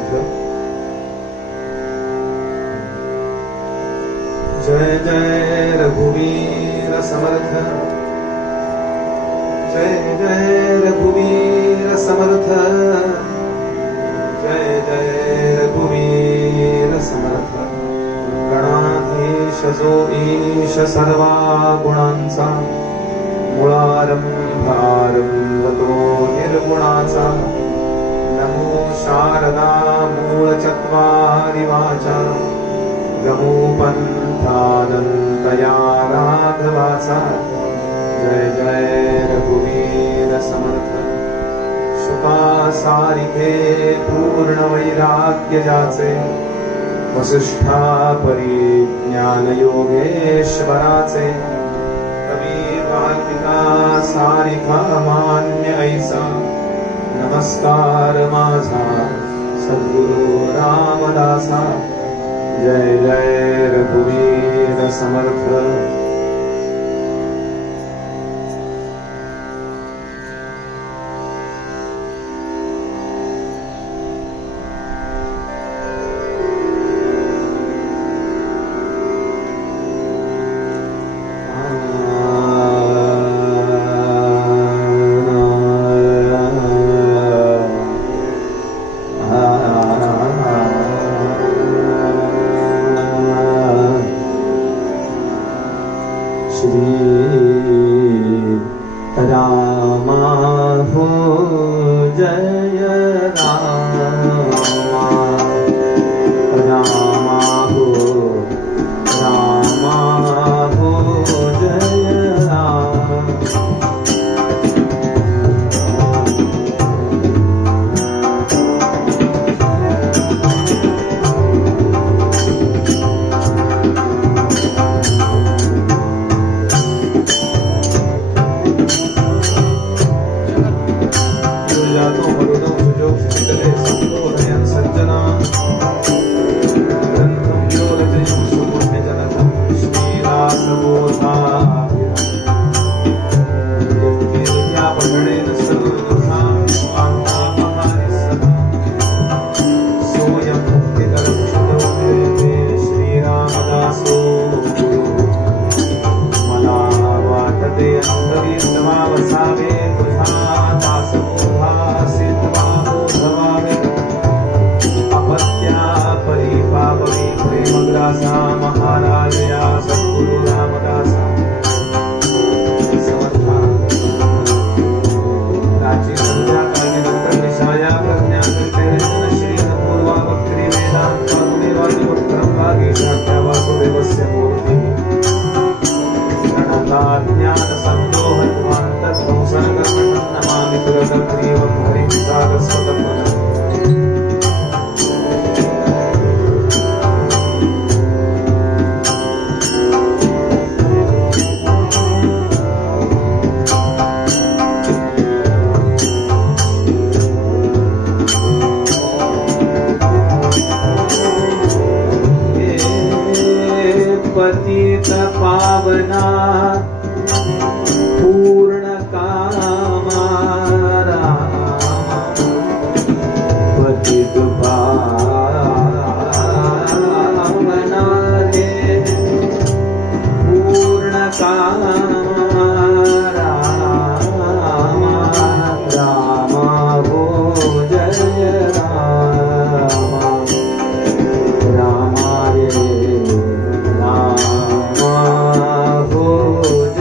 समर्थ। जय जय रघुवीर समर्थ, जय जय रघुवीर समर्थ, जय जय रघुवीर समर्थ। गणाधीश जो ईश सर्वा गुणांचा, मुळारंभारंभतो निर्गुणाचा। नमो शारदा मूलचत्वारि वाचा, गमो पंथानंतया राघवाचा। जय जय रघुवीर समर्थ। सुखा सारिखे पूर्ण वैराग्य जाचे, वसिष्ठा परिज्ञान योगेश्वराचे। कबीर वाल्मिका सारिखा मान्य ऐसा, नमस्कार माझा सद्गुरु रामदासा। जय जय रघुवीर समर्थ। पतित पावना पूर्ण कामा रामा, पतित पावना रे पूर्ण कामा रामा। रामा हो जय रामा, रामा रे रामा हो जय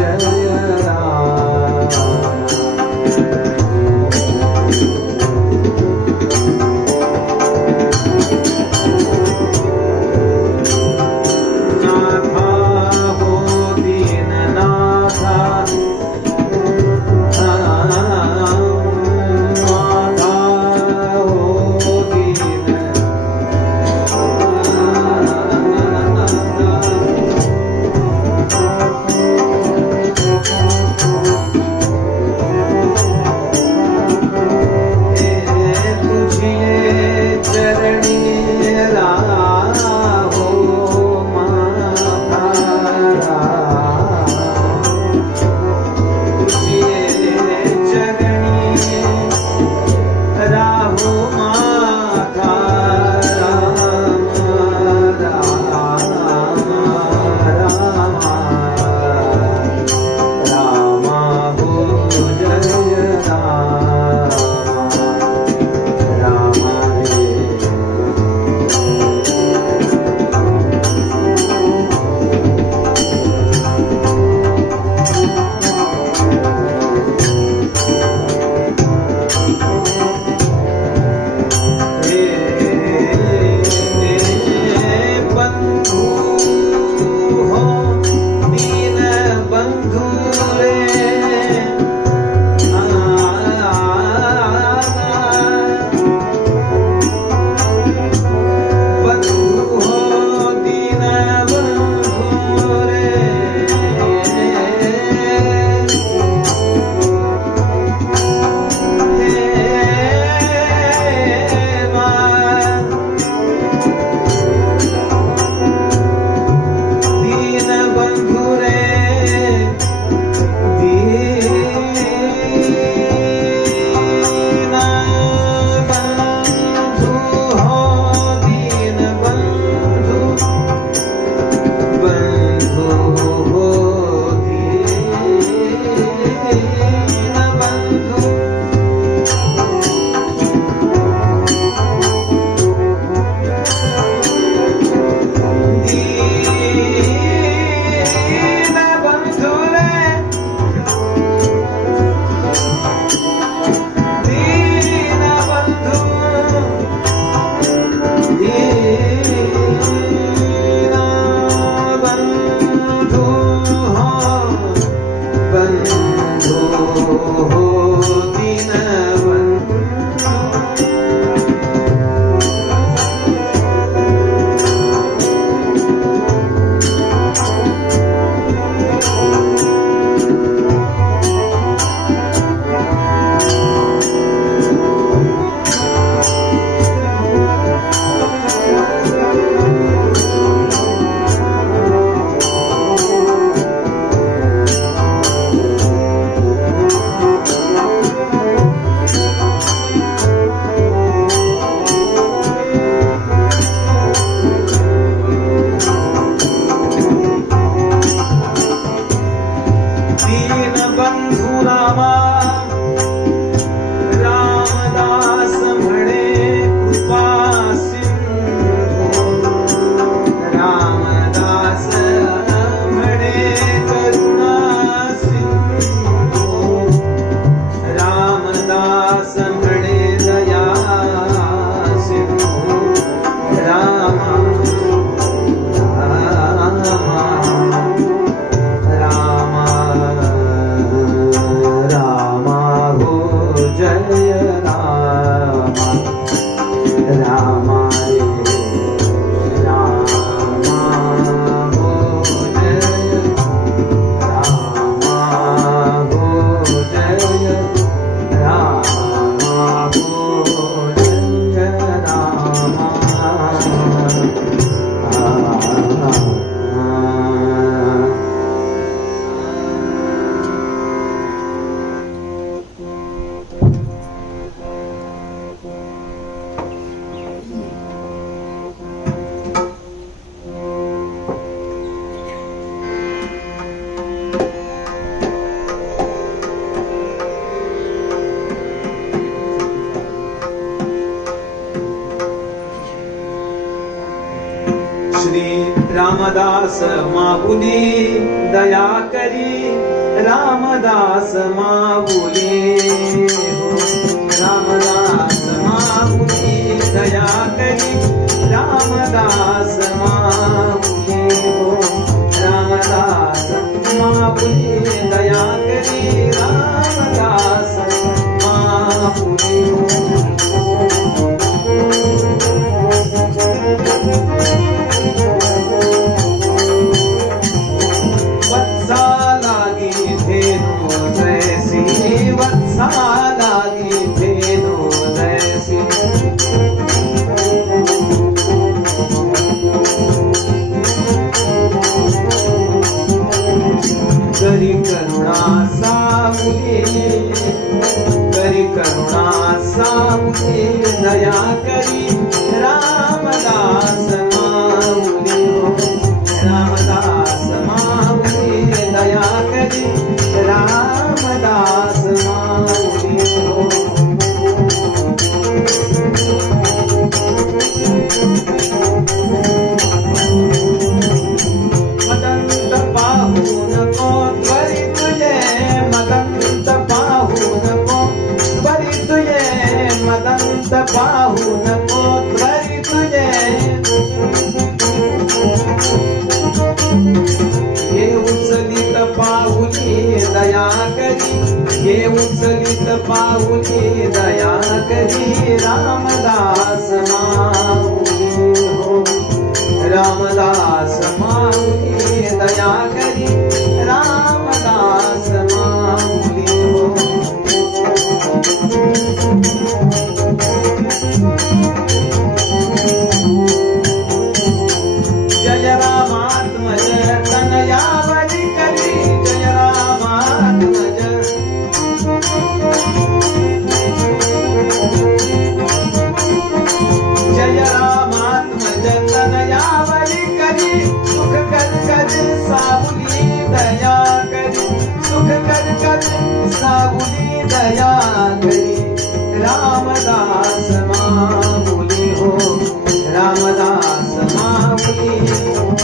श्री रामदास माऊली दया करी रामदास माऊली हो रामदास माऊली दया करी रामदास माऊली हो रामदास माऊली दया करी रामदास माऊली हो करी करुणा सामुली दया करी रामदास माऊली हो रामदास माऊली दया करी रामदास माऊली हो मदंत पाहू नको त्वरी तुझे मदंत पाहू नको त्वरी तुझे मदंत पाहू नको त्वरी तुझे हे उचलित पाहुली दया करी हे उचलित पाहुली दया करी रामदास माऊली हो रामदास माऊली दया करी रामदास माऊली हो जय रामात्मज तनयावली करी जय रामात्मज जय रामात्मज तनयावली करी सुख कर कर सावली दया करी सुख कर कर सावली दया करी रामदास माऊली हो रामदास माऊली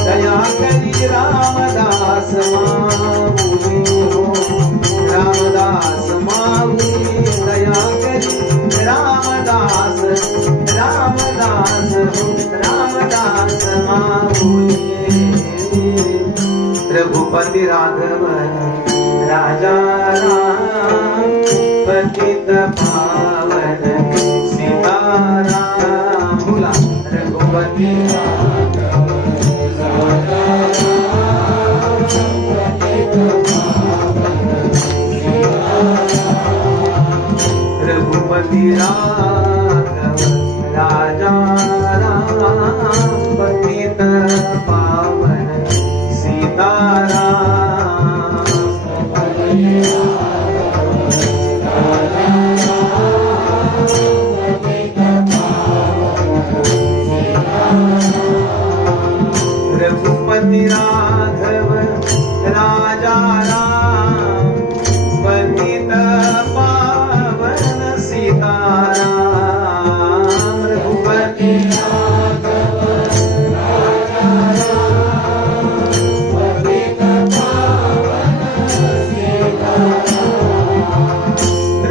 दया करी रामदास माऊली हो रामदास माऊली दया करी रामदास रामदास रामदास माऊली रघुपति राघव राजा राम पतित पावन सीताराम बोला रघुपति रघुपति राघव राजा राम पतित पावन सीताराम रघुपति राघव राजा राम पतित पावन सीताराम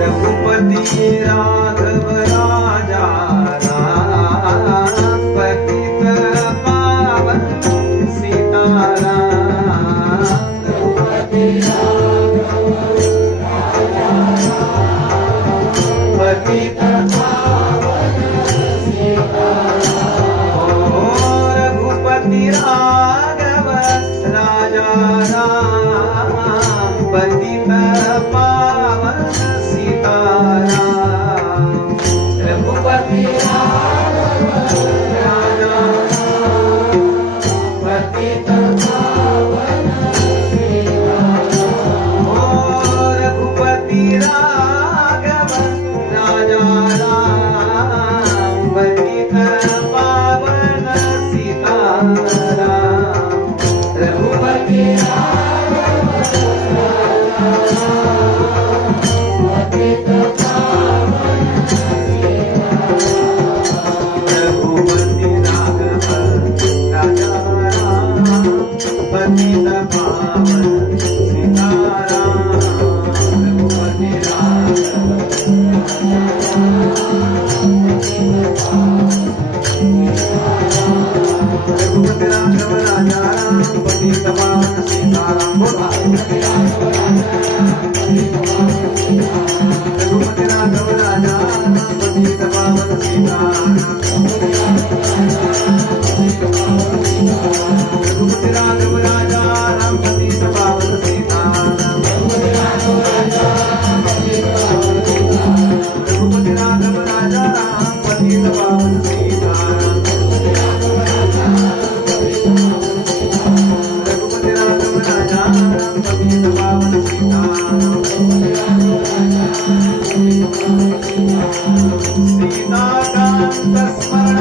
रघुपति राघव राजा राम पतित पावन सीताराम रघुपति राघव राजा राम पतित पावन रघुपति राघव राजा राम पतित पावन सीताराम रघुपति राघव राजा पतित पावन रघुपति राघव राजा राम पतित पावन सीताराम रघुपति राघव राजा पतित पावन सीताराम रघुपति राघव राजा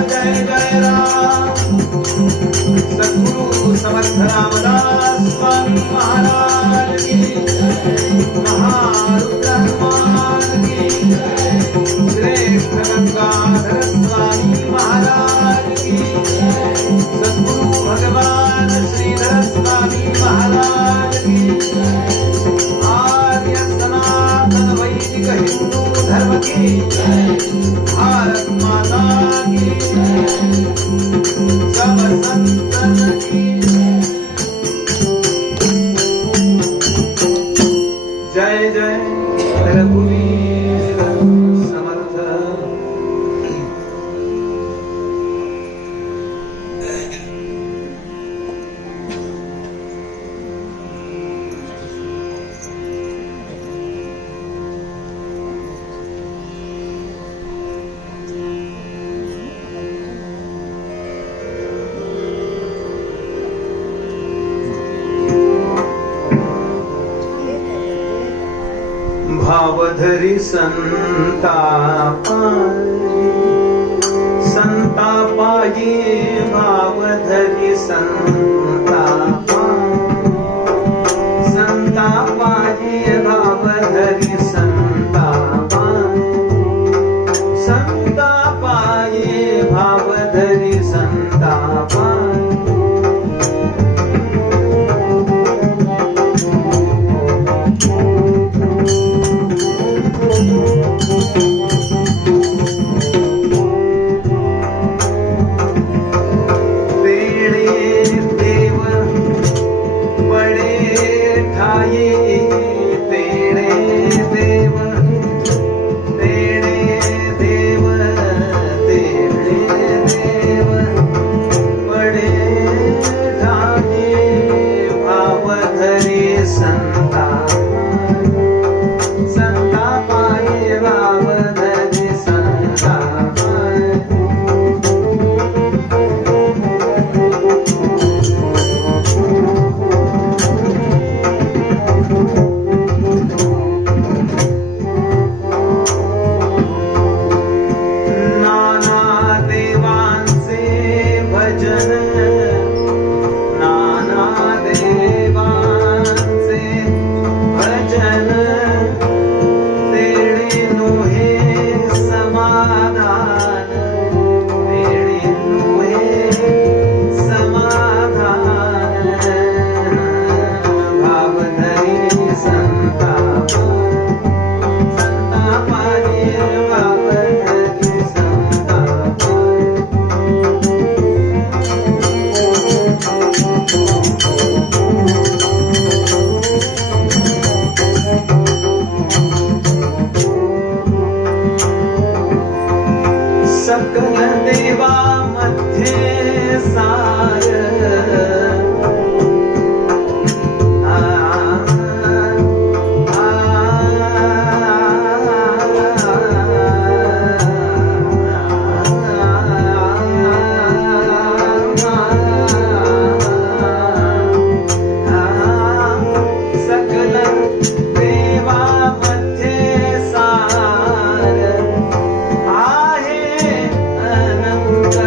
जय जय राम सद्गुरु समर्थ रामदास स्वामी महाराज की महारुद्र हनुमान की श्रेष्ठ गंगाधर स्वामी महाराज की सद्गुरु भगवान श्रीधर स्वामी महाराज की आर्य सनातन वैदिक हिंदू धर्म की भारत माता की सब संतन की जय जय रघुवीर समर्थ भावधरी संतापायी भावधरी संतापायी भावधरी संतापायी भावधरी संतापायी सकल देवा मध्ये सार सकल देवा मध्ये सार आहे अनंत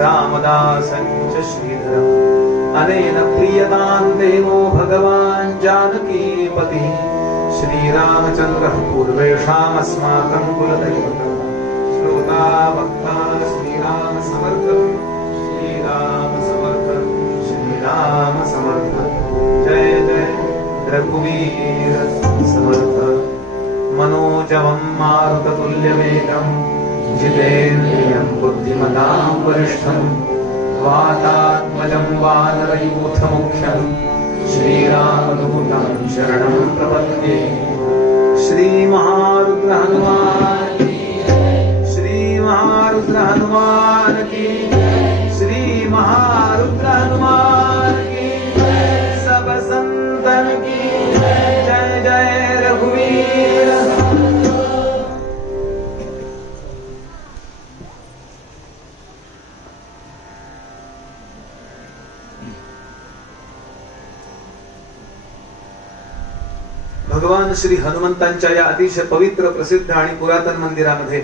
रामदासञ्च श्रीधरम् अनेन प्रीयतां देवो भगवान् जानकीपतिः श्रीरामचन्द्रः पूर्वेषामस्माकं कुलदैवतः श्रोता वक्ता श्रीराम समर्थ श्रीराम समर्थ श्रीराम समर्थ जय जय रघुवीर समर्थ मनोजवं मारुततुल्यवेगं जितेन्द्रियं बुद्धिमतां वरिष्ठं वातात्मजं वानरयूथमुख्यं श्रीरामदूतं शरणं प्रपद्ये श्रीमहारुद्र हनुमान श्री महारुद्र हनुमान की श्री महारुद्र हनुमान की सब संतन की जय जय रघुवीर। भगवान श्री हनुमंतांच्या या अतिशय पवित्र प्रसिद्ध आणि पुरातन मंदिरामध्ये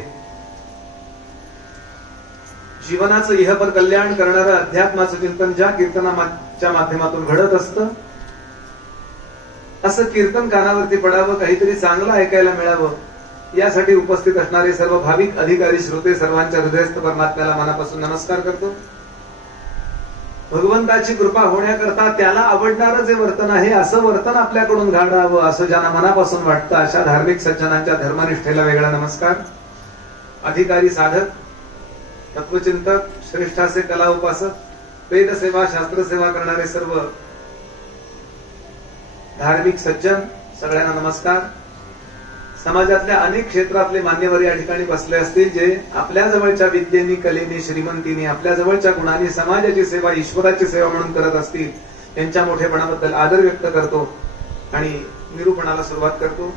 जीवनाचं इहपर कल्याण करणारं अध्यात्माचं चिंतन ज्या कीर्तनाच्या माध्यमातून घडत असतं, असं कीर्तन कानावरती पडावं, काहीतरी चांगलं ऐकायला मिळावं, यासाठी उपस्थित असणारे सर्व भाविक अधिकारी श्रोते सर्वांच्या हृदयस्थ परमात्म्याला मनापासून नमस्कार करतो। भगवंताची कृपा होण्याकरता त्याला आवडणारं जे वर्तन आहे असं वर्तन आपल्याकडून घडावं असं ज्यांना मनापासून वाटतं अशा धार्मिक सज्जनांच्या धर्मनिष्ठेला वेगळा नमस्कार। अधिकारी साधक तत्वचिंतक श्रेष्ठाचे कला उपासक वेद सेवा शास्त्र सेवा करणारे सर्व धार्मिक सज्जन सगळ्यांना नमस्कार। समाजातल्या अनेक क्षेत्रातले मान्यवर या ठिकाणी बसले असतील, जे आपल्या जवळच्या विद्येनी कलेनी श्रीमंतीनी आपल्या जवळच्या गुणांनी समाजाची सेवा ईश्वराची सेवा म्हणून करत असतील, त्यांच्या मोठेपणाबद्दल आदर व्यक्त करतो आणि निरूपणाला सुरुवात करतो।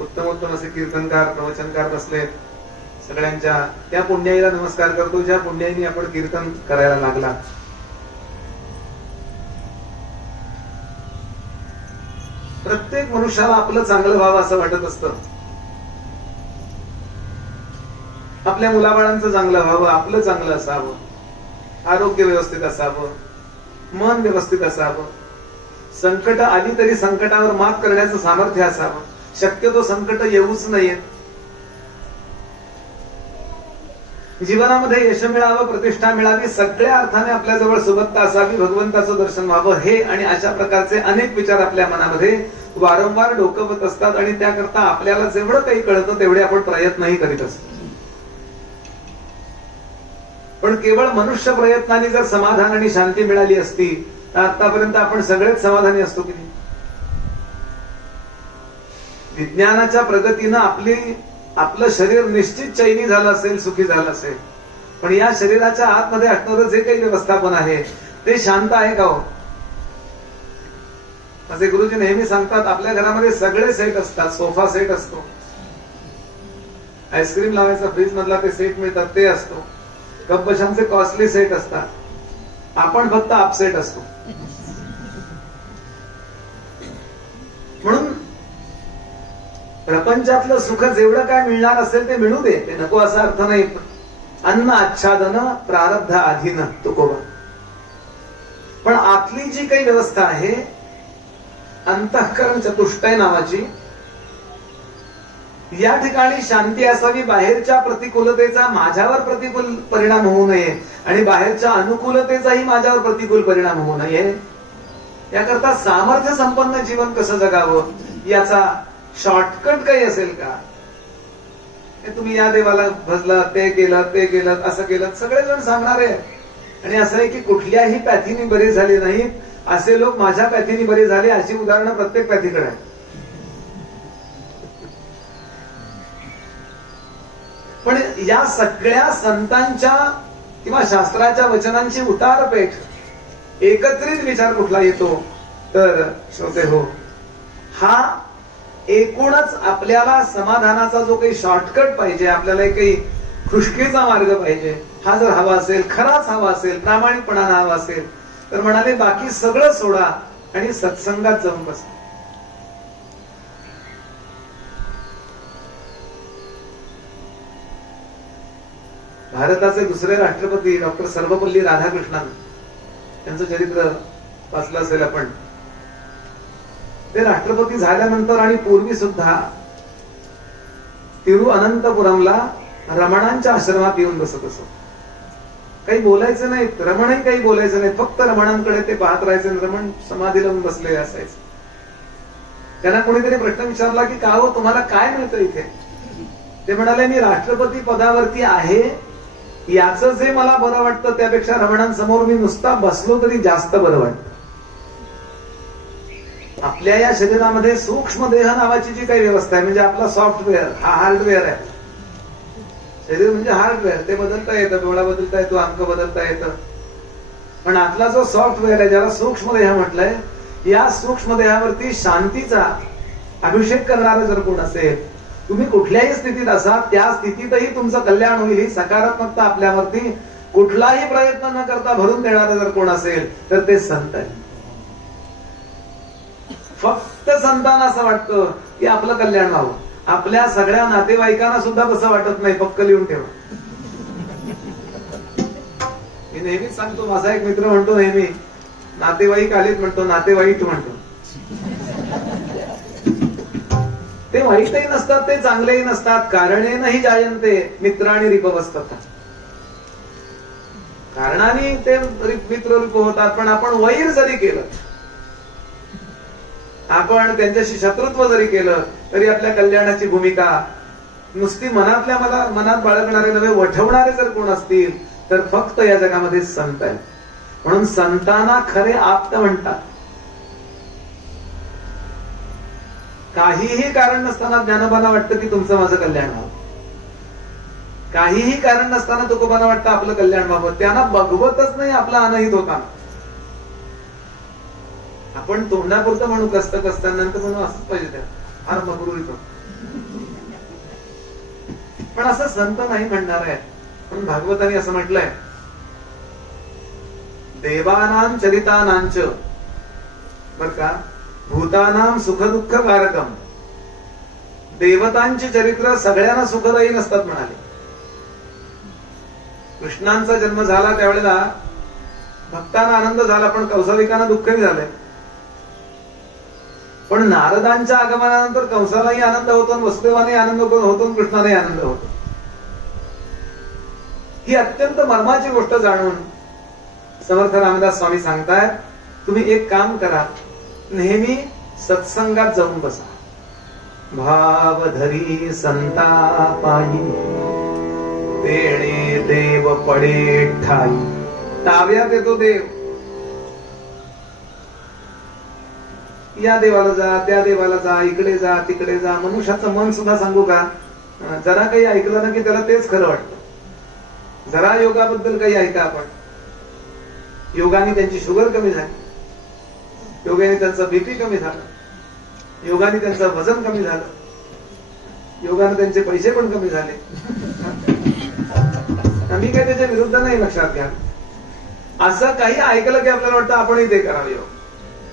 उत्तमोत्तम असे कीर्तनकार प्रवचनकार बसलेत, सगळ्यांच्या त्या पुण्याईला नमस्कार करतो ज्या पुण्याईनी आपण कीर्तन करायला लागला। प्रत्येक मनुष्याला आपलं चांगलं व्हावं असं वाटत असतं, आपल्या मुलाबाळांचं चांगलं व्हावं, आपलं चांगलं असावं, आरोग्य व्यवस्थित असावं, मन व्यवस्थित असावं, संकट आली तरी संकटावर मात करण्याचं सामर्थ्य असावं, शक्यतो संकट येऊच नयेत, जीवनामध्ये यश मिळावं, प्रतिष्ठा मिळावी, सगळ्या अर्थाने आपल्या जवळ सुबत्ता असावी, भगवंताचं दर्शन व्हावं, हे आणि अशा प्रकारचे अनेक विचार आपल्या मनामध्ये वारंवार डोकवत असतात आणि त्याकरता आपल्याला जेवढं काही कळतं तेवढे आपण प्रयत्नही करीत असतो। पण केवळ मनुष्य प्रयत्नाने जर समाधान आणि शांती मिळाली असती तर आतापर्यंत आपण सगळेच समाधानी असतो की नाही? विज्ञानाच्या प्रगतीनं आपलं शरीर निश्चित चैनी झालं असेल, सुखी झालं असेल, पण या शरीराच्या आतमध्ये असणारं जे काही व्यवस्थापन आहे ते शांत आहे का हो? माझे गुरुजी नेहमी सांगतात, आपल्या घरामध्ये सगळे सेट असतात, सोफा सेट असतो, आईस्क्रीम लावायचा फ्रीज मधला ते सेट मिळतात ते असतो, कपबशांचे कॉस्टली सेट असतात, आपण फक्त अपसेट असतो। म्हणून प्रपंचातलं सुख जेवढं काय मिळणार असेल ते मिळू दे, ते नको असा अर्थ नाही। अन्न आच्छादन प्रारब्ध अधीन तुकोबा, पण आतली जी काही व्यवस्था आहे अंतःकरण चतुष्टय नावाची, या ठिकाणी शांती असावी, बाहेरच्या प्रतिकूलतेचा माझ्यावर प्रतिकूल परिणाम होऊ नये आणि बाहेरच्या अनुकूलतेचाही माझ्यावर प्रतिकूल परिणाम होऊ नये, याकरता सामर्थ्य संपन्न जीवन कसं जगावं याचा शॉर्टकट काही असेल का? तुम्ही या देवाला भजलं, ते केलं असं केलं, सगळेजण सांगणारे, आणि असं आहे की कुठल्याही पॅथीने बरे झाले नाहीत, असे लोक माझ्या पॅथीने बरे झाले, अशी उदाहरणं प्रत्येक पॅथीकडे आहेत। पण या सगळ्या संतांच्या किंवा शास्त्राच्या वचनांची उतारपेठ एकत्रित विचार कुठला येतो तर श्रोते हो, हा एकूणच आपल्याला समाधानाचा जो काही शॉर्टकट पाहिजे, आपल्याला काही खुशकीचा मार्ग पाहिजे, हा जर हवा असेल, खराच हवा असेल, प्रामाणिकपणाने हवा असेल, तर म्हणाले बाकी सगळं सोडा आणि सत्संगात जाऊन बसा। भारताचे दुसरे राष्ट्रपती डॉक्टर सर्वपल्ली राधाकृष्णन, त्यांचं चरित्र वाचलं असेल आपण. ते राष्ट्रपती झाल्यानंतर आणि पूर्वी सुद्धा तिरुअनंतपुरमला रमणांच्या आश्रमात येऊन बसत असत. काही बोलायचं नाही, रमणही काही बोलायचं नाही, फक्त रमणांकडे ते पाहत राहायचे. रमण समाधी लावून बसलेले असायचे. त्यांना कोणीतरी प्रश्न विचारला की का हो, तुम्हाला काय मिळतं इथे? ते म्हणाले, मी राष्ट्रपती पदावरती आहे, याचं जे मला बरं वाटतं त्यापेक्षा रमणांसमोर मी नुसता बसलो तरी जास्त बरं वाटतं. आपल्या या शरीरामध्ये सूक्ष्म देह नावाची जी काही व्यवस्था आहे, म्हणजे आपला सॉफ्टवेअर, हा हार्डवेअर आहे. शरीर म्हणजे हार्डवेअर, ते बदलता येतं, डोळा बदलता येतो, अंक बदलता येतं. पण आतला जो सॉफ्टवेअर आहे, ज्याला सूक्ष्म देह म्हटलंय, या सूक्ष्म देहावरती शांतीचा अभिषेक करणारं जर कोण असेल, तुम्ही कुठल्याही स्थितीत असा, त्या स्थितीतही तुमचं कल्याण होईल ही सकारात्मकता आपल्यावरती कुठलाही प्रयत्न न करता भरून देणारं जर कोण असेल तर ते संत आहे. फक्त संतांना असं वाटतं की आपलं कल्याण व्हावं. आपल्या सगळ्या नातेवाईकांना सुद्धा तसं वाटत नाही. पक्क लिहून ठेवा. मी नेहमीच सांगतो, माझा एक मित्र म्हणतो नेहमी, नातेवाईक आलेत म्हणतो, नातेवाईक म्हणतो. ते वाईटही नसतात, ते चांगलेही नसतात. कारणे नाही जायंते मित्रांनी रिपवस्तता. कारणाने ते मित्र रिप होतात. पण आपण वैर जरी केलं, आपण त्यांच्याशी शत्रुत्व जरी केलं, तरी आपल्या कल्याणाची भूमिका नुसती मनात बाळगणारे नव्हे, वठवणारे जर कोण असतील तर फक्त या जगामध्ये संत आहेत. म्हणून संतांना खरे आप्त म्हणतात. काहीही कारण नसताना ज्ञानोबांना वाटतं की तुमचं माझं कल्याण व्हावं. काहीही कारण नसताना तुकोबांना वाटतं आपलं कल्याण व्हावं. त्यांना बघवतच नाही आपला अनहित होता. आपण तोंडापुरतं म्हणू, कस्त नंतर म्हणू, असंच पाहिजे त्या, फार मगरूर. पण असं संत नाही म्हणणार आहे. म्हणून भागवतांनी असं म्हटलंय, देवानां चरितानांच, बर का, भूतानां सुख दुःख कारकम. देवतांची चरित्र सगळ्यांना सुखदायी नसतात म्हणाले. कृष्णांचा जन्म झाला त्यावेळेला भक्तांना आनंद झाला, पण कौसाविकांना दुःखही झालंय. पण नारदांच्या आगमनानंतर कंसालाही आनंद होतो, वसुदेवाने आनंद होतो, कृष्णालाही आनंद होतो. ही अत्यंत मर्माची गोष्ट जाणून समर्थ रामदास स्वामी सांगतायत, तुम्ही एक काम करा, नेहमी सत्संगात जाऊन बसा. भाव धरी संता पायी, तेणे देव पडे ठाई. ताब्यात येतो देव. या देवाला जा, त्या देवाला जा, इकडे जा, तिकडे जा. मनुष्याचं मन सुद्धा सांगू का, जरा काही ऐकलं ना की त्याला तेच खरं वाटतं. जरा योगाबद्दल काही ऐका आपण. योगाने त्यांची शुगर कमी झाली, योगाने त्यांचा बीपी कमी झाला, योगाने त्यांचं वजन कमी झालं, योगाने त्यांचे पैसे पण कमी झाले. आम्ही काही त्याच्या विरुद्ध नाही, लक्षात घ्या. असं काही ऐकलं की आपल्याला वाटतं आपणही ते करावं.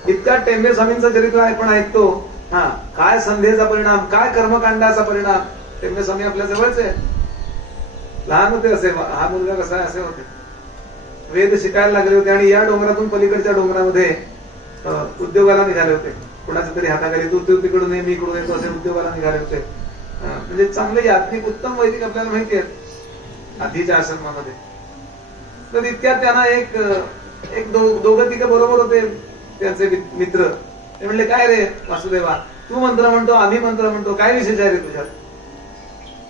इतका टेंबे स्वामींचं चरित्र आपण ऐकतो. हा, काय संध्येचा परिणाम, काय कर्मकांडाचा परिणाम. टेंबे स्वामी आपल्या जवळचे लहान होते, असे हा मुलगा कसा आहे असे होते. वेद शिकायला लागले होते आणि या डोंगरातून पलीकडच्या डोंगरामध्ये उद्योगाला निघाले होते. कुणाच्या तरी हाताखाली तू तिकडून ये, मी इकडून येतो, असे उद्योगाला निघाले होते. म्हणजे चांगले यात्रिक, उत्तम वैदिक आपल्याला माहिती आहेत आधीच्या आश्रमामध्ये. तर इतक्यात त्यांना एक दोघं तिघं बरोबर होते त्यांचे मित्र. ते म्हणले, काय रे वासुदेवा, तू मंत्र म्हणतो, आम्ही मंत्र म्हणतो, काय विशेष आहे रे तुझ्यात?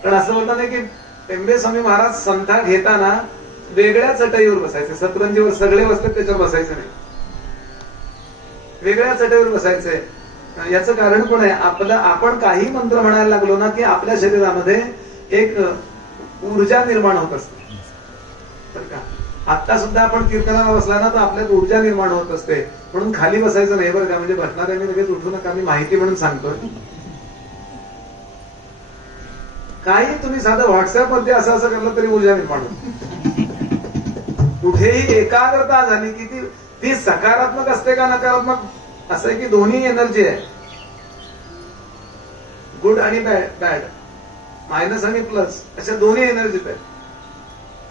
पण असं होतं नाही की टेंबे स्वामी महाराज संथा घेताना वेगळ्या चटईवर बसायचे. सतरंजीवर सगळे बसतात त्याच्यावर बसायचं नाही, वेगळ्या चटईवर बसायचंय. याचं कारण पण आहे, आपण काही मंत्र म्हणायला लागलो ना की आपल्या शरीरामध्ये एक ऊर्जा निर्माण होत असते. तर का आता सुद्धा आपण कीर्तनाला बसला ना तर आपल्यात ऊर्जा निर्माण होत असते. म्हणून खाली बसायचं नाही बरं का. म्हणजे बसणाऱ्यांनी लगेच उठू नका, मी माहिती म्हणून सांगतोय. काही तुम्ही साधं व्हॉट्सअप मध्ये असं करलं तरी ऊर्जा निर्माण होते. कुठेही एकाग्रता झाली की ती सकारात्मक असते का नकारात्मक, असं आहे की दोन्ही एनर्जी आहे. गुड आणि बॅड, मायनस आणि प्लस, अशा दोन्ही एनर्जीत आहे.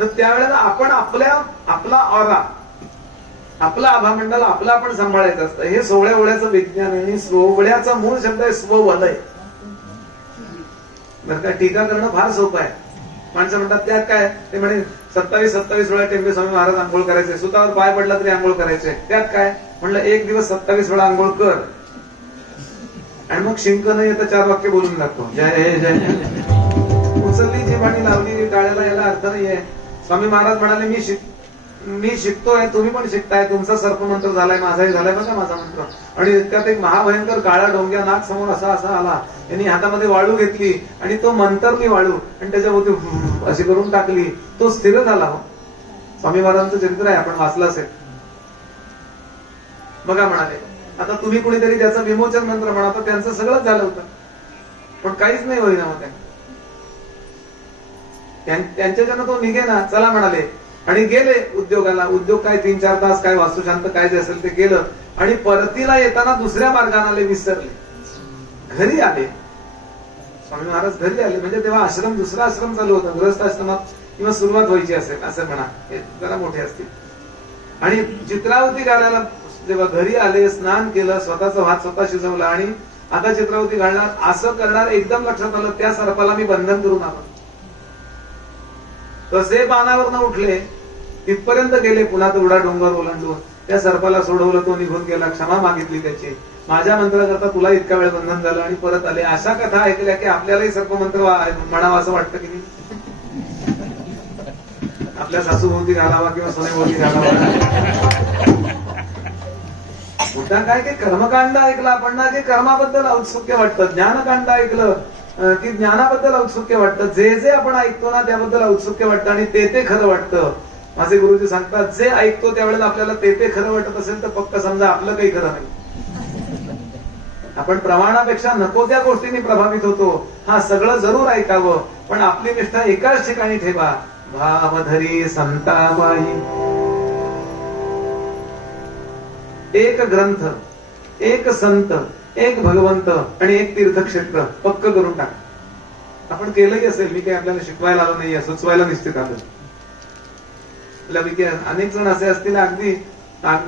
तर त्यावेळेला आपण आपला ऑरा, आपला आभामंडल आपला आपण सांभाळायचं असतं. हे सोहळ्या ओळ्याचं विज्ञान आणि सोहळ्याचा मूळ शब्द आहे स्ववलय. बरं का, टीका करणं फार सोपं आहे. माणसं म्हणतात त्यात काय, ते म्हणे 27 वेळा टेंबे स्वामी महाराज आंघोळ करायचे, सुतावर पाय पडला तरी आंघोळ करायचे, त्यात काय. म्हणलं एक दिवस 27 वेळा आंघोळ कर आणि मग शिंक न येतं 4 वाक्य बोलून लागतो, जय हे जय. उचलली जी भाणी लावली टाळ्याला, याला अर्थ नाहीये. स्वामी महाराज म्हणाले मी शिकतोय, तुम्ही पण शिकताय, तुमचा सर्पमंत्र झालाय, माझाही झालाय, बघा माझा मंत्र. आणि त्यात एक महाभयंकर काळा डोंग्या नाग समोर असा आला. यांनी हातामध्ये वाळू घेतली आणि तो मंतरली वाळू आणि त्याच्यावरती अशी करून टाकली, तो स्थिर झाला. हो, स्वामी महाराजांचं चरित्र आहे, आपण वाचलं असेल. बघा म्हणाले, आता तुम्ही कुणीतरी त्याचं विमोचन मंत्र म्हणा, तर त्यांचं सगळंच झालं होतं, पण काहीच नाही होईना. मग त्यांच्याच्यानं तो निघे ना, चला म्हणाले आणि गेले उद्योगाला. उद्योग काय 3-4 तास, काय वास्तुशांत, काय जे असेल ते केलं आणि परतीला येताना दुसऱ्या मार्गाने आले, विसरले. घरी आले स्वामी महाराज, घरी आले म्हणजे तेव्हा आश्रम, दुसरा आश्रम चालू होता, गृहस्थ आश्रमात किंवा सुरुवात व्हायची असेल असं म्हणा, हे जरा मोठे असतील. आणि चित्रावती घालायला जेव्हा घरी आले, स्नान केलं, स्वतःचा भात स्वतः शिजवला आणि आता चित्रावती घालणार असं करणार, एकदम लक्षात आलं त्या सर्पाला मी बंधन करून आलो. तसे पानावर न उठले, तिथपर्यंत गेले, पुन्हा तेवढा डोंगर ओलांडून त्या सर्पाला सोडवलं, तो निघून गेला, क्षमा मागितली त्याची, माझ्या मंत्राकरता तुला इतका वेळ बंधन झालं आणि परत आले. अशा कथा ऐकल्या की आपल्यालाही सर्पमंत्र म्हणावा असं वाटतं की नाही. आपल्या सासूभोवती घालावा किंवा सोनेभोवती घालावा. मुद्दा काय की कर्मकांड ऐकला आपण ना, की कर्माबद्दल औत्सुक्य वाटतं. ज्ञानकांड ऐकलं की ज्ञानाबद्दल औत्सुक्य वाटतं. जे आपण ऐकतो ना त्याबद्दल औत्सुक्य वाटतं आणि ते खरं वाटतं. माझे गुरुजी सांगतात, जे ऐकतो त्यावेळेला आपल्याला ते खरं वाटत असेल तर पक्क समजा आपलं काही खरं नाही. आपण प्रमाणापेक्षा नको त्या गोष्टींनी प्रभावित होतो. हा, सगळं जरूर ऐकावं, पण आपली निष्ठा एकाच ठिकाणी ठेवा. भावधरी संताबाई, एक ग्रंथ, एक संत, एक भगवंत आणि एक तीर्थक्षेत्र पक्क करून टाक. आपण केलंही असेल, मी काही आपल्याला शिकवायला आलो नाहीये, सुचवायला निश्चित आलं. अनेक जण असे असतील, अगदी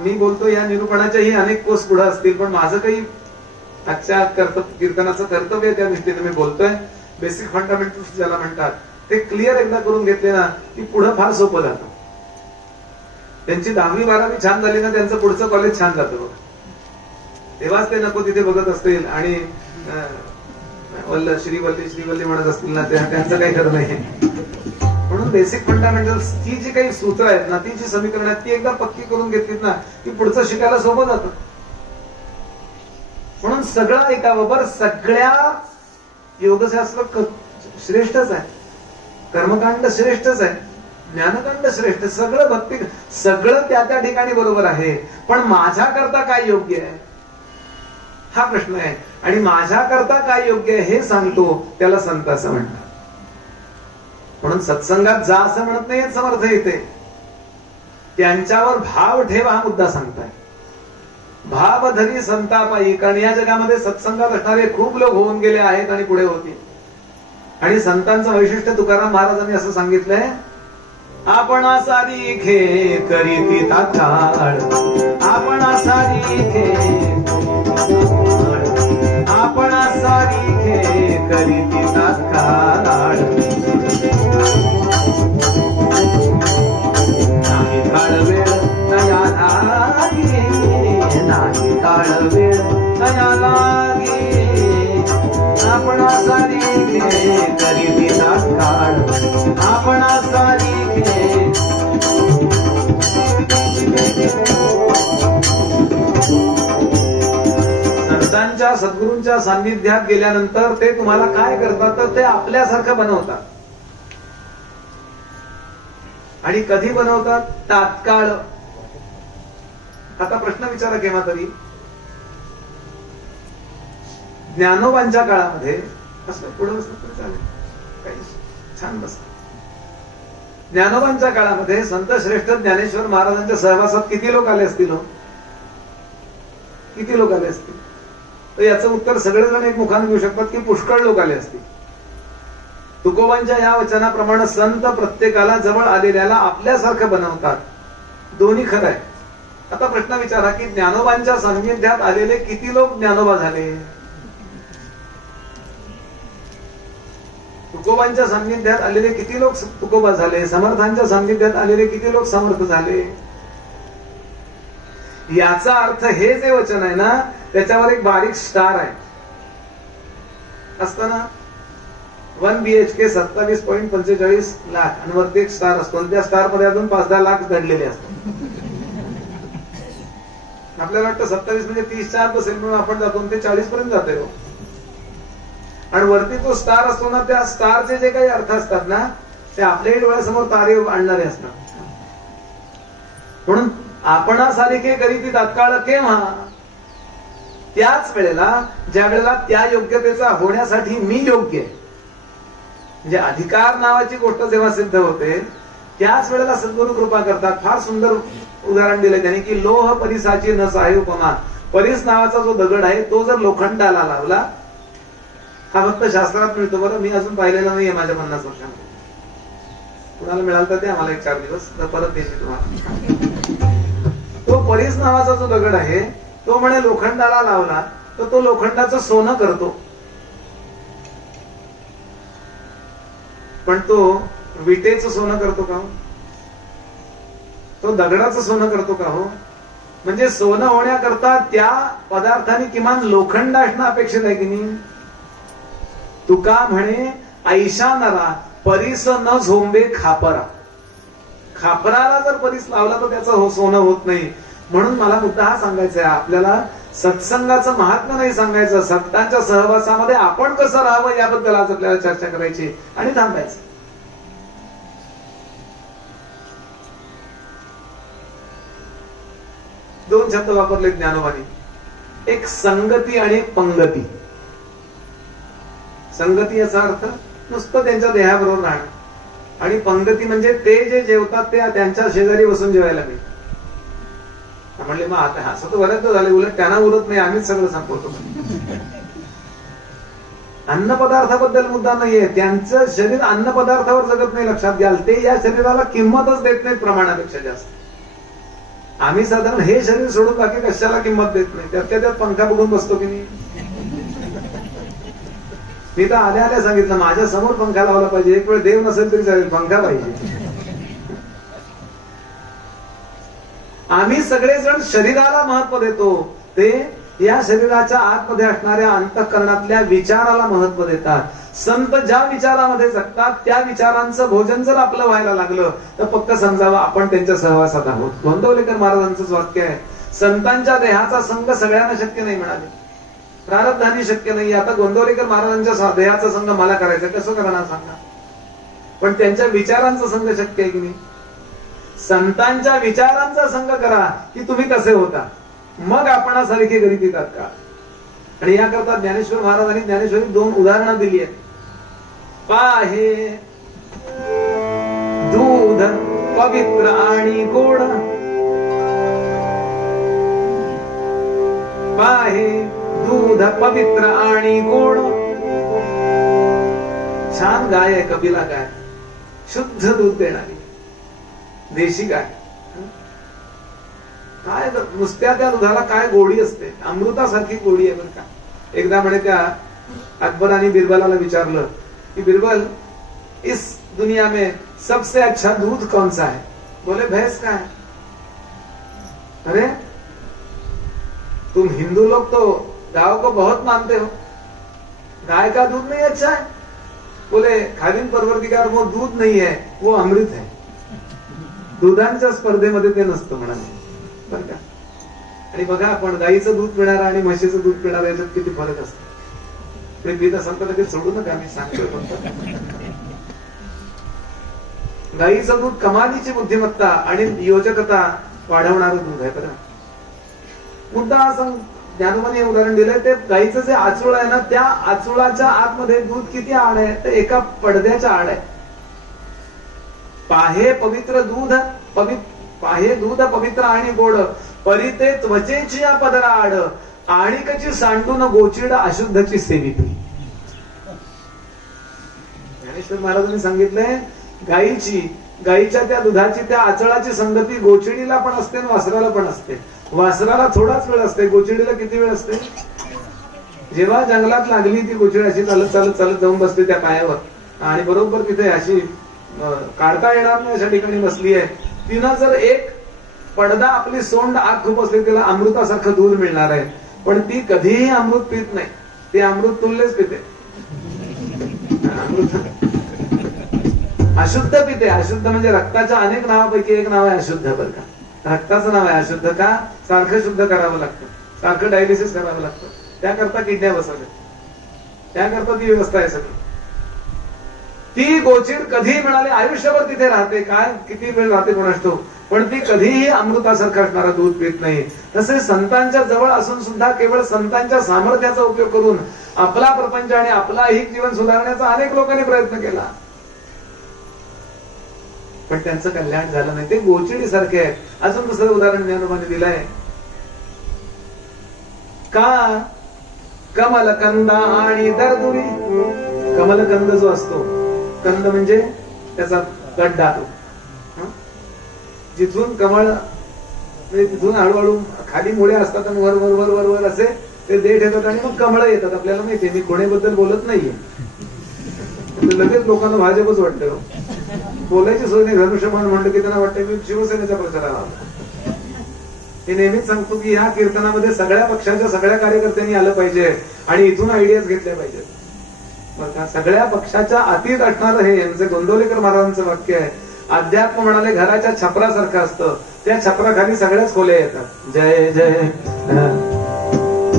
मी बोलतो या निरूपणाच्याही अनेक कोस पुढे असतील, पण माझं काही आजच्या कीर्तनाचं कर्तव्य त्या दृष्टीने मी बोलतोय. बेसिक फंडामेंटल्स ज्याला म्हणतात ते क्लिअर एकदा करून घेतले ना की पुढे फार सोपं जातं. त्यांची 10वी 12वी छान झाली ना, त्यांचं पुढचं कॉलेज छान जातं बघ. तेव्हाच ते नको तिथे बघत असतील आणि श्रीवल्ली म्हणत असतील ना, त्यांचं काही खरं नाही. म्हणून बेसिक फंडामेंटल्स ती जी काही सूत्र आहेत ना, ती जी समीकरण आहेत, ती एकदा पक्की करून घेतलीत ना की पुढचं शिकायला सोपं जातं. म्हणून सगळं ऐकावं. बरं, सगळ्या योगशास्त्र श्रेष्ठच आहे, कर्मकांड श्रेष्ठच आहे, ज्ञानकांड श्रेष्ठ, सगळं भक्ती, सगळं त्या ठिकाणी बरोबर आहे. पण माझ्याकरता काय योग्य आहे हा प्रश्न आहे. आणि माझ्याकरता काय योग्य आहे हे सांगतो, त्याला संत असं म्हणतात. म्हणून सत्संगात जा असं म्हणत नाही, समर्थ येते. त्यांच्यावर भाव ठेवा हा मुद्दा सांगताय. भावधरी संतापाई, कारण या जगामध्ये सत्संगात असणारे खूप लोक होऊन गेले आहेत आणि पुढे होतील. आणि संतांचं वैशिष्ट्य तुकाराम महाराजांनी असं सांगितलंय, आपण सारीखे करीती तात्काळ, आपण सारीखे, आपण सारीखे करीती तात्काळ, नाही काळ वेळ नया लागे, नाही काळ वेळ नया लागे, आपण सारीखे करीती तात्काळ, आपण सारीखे. संतांच्या सद्गुरूंच्या सान्निध्यात गेल्यानंतर ते तुम्हाला काय करतात, तर ते आपल्यासारखं बनवतात. आणि कधी बनवतात? तात्काळ. आता प्रश्न विचारा केव्हा तरी, ज्ञानोबांच्या काळामध्ये असं पुढे बसलं तरी चालेल, काही छान बस. ज्ञानोबांच्या काळामध्ये संत श्रेष्ठ ज्ञानेश्वर महाराजांच्या सहवासात किती लोक आले असतील? किती लोक आले असतील? तर याचं उत्तर सगळेजण एक मुखाने घेऊ शकतात की पुष्कळ लोक आले असतील. तुकोबांच्या या वचनाप्रमाणे संत प्रत्येकाला जवळ आलेल्याला आपल्यासारखं बनवतात. दोन्ही खरं आहे. आता प्रश्न विचारा की ज्ञानोबांच्या सान्निध्यात आलेले किती लोक ज्ञानोबा झाले? तुकोबांच्या सान्निध्यात आलेले किती लोक तुकोबा झाले? समर्थांच्या सान्निध्यात आलेले किती लोक समर्थ झाले? याचा अर्थ हे जे वचन आहे ना, त्याच्यावर एक बारीक स्टार आहे. असतं ना 1 BHK 27.45 लाख आणि वरती एक स्टार असतो आणि त्या स्टार मध्ये अजून 5-10 लाख दडलेले असतात. आपल्याला वाटतं 27 म्हणजे 30च्या आत असेल म्हणून आपण जातो ते 40 पर्यंत जाते. आणि वरती तो स्टार असतो ना, त्या स्टारचे जे काही अर्थ असतात ना, ते आपल्याही डोळ्यासमोर तारे आणणारे असतात. म्हणून आपणासारिखे करीती तात्काळ केव्हा? त्याच वेळेला ज्या वेळेला त्या योग्यतेचा होण्यासाठी मी योग्य आहे, म्हणजे अधिकार नावाची गोष्ट जेव्हा सिद्ध होते त्याच वेळेला सद्गुरु कृपा करतात. फार सुंदर उदाहरण दिलं त्यांनी की लोह परिसाची न सहाय उपमा. परिस नावाचा जो दगड आहे तो जर लोखंडाला लावला, हा फक्त शास्त्रात मिळतो बरं, मी अजून पाहिलेला नाहीये माझ्या 50 वर्षांमध्ये. कुणाला मिळाला तर द्या मला 1-4 दिवस, तर परत देईल तुम्हाला. तो परिस नावाचा जो दगड आहे तो म्हणे लोखंडाला लावला तर तो लोखंडाचं सोनं करतो, पण तो विटेचं सोनं करतो का हो? तो दगडाचं सोनं करतो का हो? म्हणजे सोनं होण्याकरता त्या पदार्थाने किमान लोखंड असणं अपेक्षित आहे की नाही? तुका म्हणे ऐशा नरा परीस न झोंबे खापरा. खापराला जर परीस लावला तर त्याचं सोनं होत नाही. म्हणून मला मुद्दा हा सांगायचा आहे, आपल्याला सत्संगाचं महात्म्य नाही सांगायचं, संतांच्या सहवासामध्ये आपण कसं राहावं याबद्दल आज आपल्याला चर्चा करायची आणि थांबायचं. दोन शब्द वापरले ज्ञानोबानी, एक संगती आणि एक पंगती. संगती याचा अर्थ नुसतं त्यांच्या देहाबरोबर राहणं, आणि पंगती म्हणजे ते जे जेवतात ते त्यांच्या शेजारी बसून जेवायला मिळतं. म्हणले मग आता असं तर बऱ्याच झाले, उलट त्यांना उरत नाही, आम्हीच सगळं संपवतो. अन्न पदार्थाबद्दल मुद्दा नाहीये, त्यांचं शरीर अन्न पदार्थावर जगत नाही. लक्षात घ्याल, ते या शरीराला किंमतच देत नाहीत प्रमाणापेक्षा जास्त. आम्ही साधारण हे शरीर सोडून बाकी कशाला किंमत देत नाही. त्यात पंखा बघून बसतो की नाही. मी तर आल्या आल्या सांगितलं माझ्या समोर पंखा लावला पाहिजे, एक वेळ देव नसेल तरी चालेल, पंखा पाहिजे. आम्ही सगळेजण शरीराला महत्व देतो, ते या शरीराच्या आतमध्ये असणाऱ्या अंतःकरणातल्या विचाराला महत्व देतात. संत ज्या विचारामध्ये जगतात त्या विचारांचं भोजन जर आपलं व्हायला लागलं तर पक्क समजावं आपण त्यांच्या सहवासात आहोत. गोंदवलेकर महाराजांचं वाक्य आहे, संतांच्या देहाचा संग सगळ्यांना शक्य नाही म्हणाले, प्रारब्धाने शक्य नाही. आता गोंदवलेकर महाराजांच्या देहाचा संग मला करायचा, कसं करणार सांगा? पण त्यांच्या विचारांचा संग शक्य आहे की नाही? संतांच्या विचारांचा संग करा की तुम्ही कसे होता, मग आपणासारखे गरीब येतात का? आणि याकरता ज्ञानेश्वर महाराजांनी ज्ञानेश्वरी 2 उदाहरणं दिली आहेत. पाहे दूध पवित्र आणि गोड, पाहे दूध पवित्र आणि गोड. छान गाय आहे, कपिला गाय, शुद्ध दूध देणारी देशी गाय. काय नुसत्या त्या दुधाला काय गोडी असते, अमृतासारखी गोडी आहे बरं का. एकदा म्हणे त्या अकबर आणि बिरबलाला विचारलं कि बिरबल, इस दुनिया में सबसे अच्छा दूध कौन सा है? बोले भैंस का है. अरे तुम हिंदू लोग तो गाय को बहुत मानते हो, गाय का दूध नहीं अच्छा है? बोले खालीन परवरदिगार, वो दूध नहीं है, वो अमृत है. दुधांच्या स्पर्धेमध्ये ते नसतं म्हणाले बरं का. आणि बघा आपण गाईचं दूध पिणारा आणि म्हशीचं दूध पिणारा याच्यात किती फरक असतो. ते पीत असाल तर लगेच सोडू नका, मी सांगतोय फक्त. गाईचं दूध कमालीची बुद्धिमत्ता आणि योजकता वाढवणारं दूध आहे बरं. मुद्दा असं ज्ञानोबाने उदाहरण दिलंय, ते गाईचं जे आचूळ आहे ना, त्या आचुळाच्या आतमध्ये दूध किती आड आहे, तर एका पडद्याच्या आड आहे. पाहे पवित्र दूध पाहे दूध पवित्र आणि गोड, परिते त्वचेची या पदरा आड, आणिकची सांडून गोचिड अशुद्धची सेविती. तर महाराजांनी सांगितलंय गायीच्या त्या दुधाची त्या आचळाची संगती गोचिडीला पण असते आणि वासराला पण असते. वासराला थोडाच वेळ असते, गोचिडीला किती वेळ असते? जेव्हा जंगलात लागली ती गोचिडी अशी चालत चालत चालत जाऊन बसते त्या पायावर आणि बरोबर तिथे अशी काढता येणार नाही अशा ठिकाणी बसली आहे. तिनं जर एक पडदा आपली सोंड आग खूप असते, तिला अमृतासारखं दूध मिळणार आहे, पण ती कधीही अमृत पित नाही. ती अमृत तुल्यच पिते, अशुद्ध पिते. अशुद्ध म्हणजे रक्ताच्या अनेक नावापैकी एक नाव आहे अशुद्ध. बरं का, रक्ताचं नाव आहे अशुद्ध. का? सारखं शुद्ध करावं लागतं, सारखं डायलिसिस करावं लागतं, त्याकरता किडन्या बसवल्या, त्याकरता ती व्यवस्था आहे सगळी. ती गोचिड कधी मिळाली, आयुष्यभर तिथे राहते. काय किती वेळ राहते कोणास ठाऊक, पण ती कधीही अमृतासारखं असणारा दूध पित नाही. तसे संतांच्या जवळ असून सुद्धा केवळ संतांच्या सामर्थ्याचा उपयोग करून आपला प्रपंच आणि आपला ऐहिक जीवन सुधारण्याचा अनेक लोकांनी प्रयत्न केला, पण त्यांचं कल्याण झालं नाही. ते गोचिडी सारखे आहेत. अजून दुसरं उदाहरण ज्ञानोबाने दिलंय. का कमलकंद आणि दरदुरी. कमलकंद जो असतो, कंद म्हणजे त्याचा गड्डा, तो जिथून कमळ म्हणजे तिथून हळूहळू खाली मुळे असतात आणि वर वर वर वर वर असे ते देठ येतात आणि मग कमळ येतात. आपल्याला माहितीये, मी कोणेबद्दल बोलत नाहीये, लगेच लोकांना भाजपच वाटतं. बोलायची सोय नाही. धनुष्यबाण म्हणलं की त्यांना वाटतं मी शिवसेनेच्या प्रचाराला आलो. हे नेहमीच सांगतो की ह्या कीर्तनामध्ये सगळ्या पक्षाच्या सगळ्या कार्यकर्त्यांनी आलं पाहिजे आणि इथून आयडियाज घेतल्या पाहिजेत. सगळ्या पक्षाच्या अतीत असणारं हे यांचे गोंदवलेकर महाराजांचं वाक्य आहे. अध्यात्म म्हणाले घराच्या छपरासारखं असतं, त्या छपराखाली सगळ्याच खोल्या येतात. जय जय.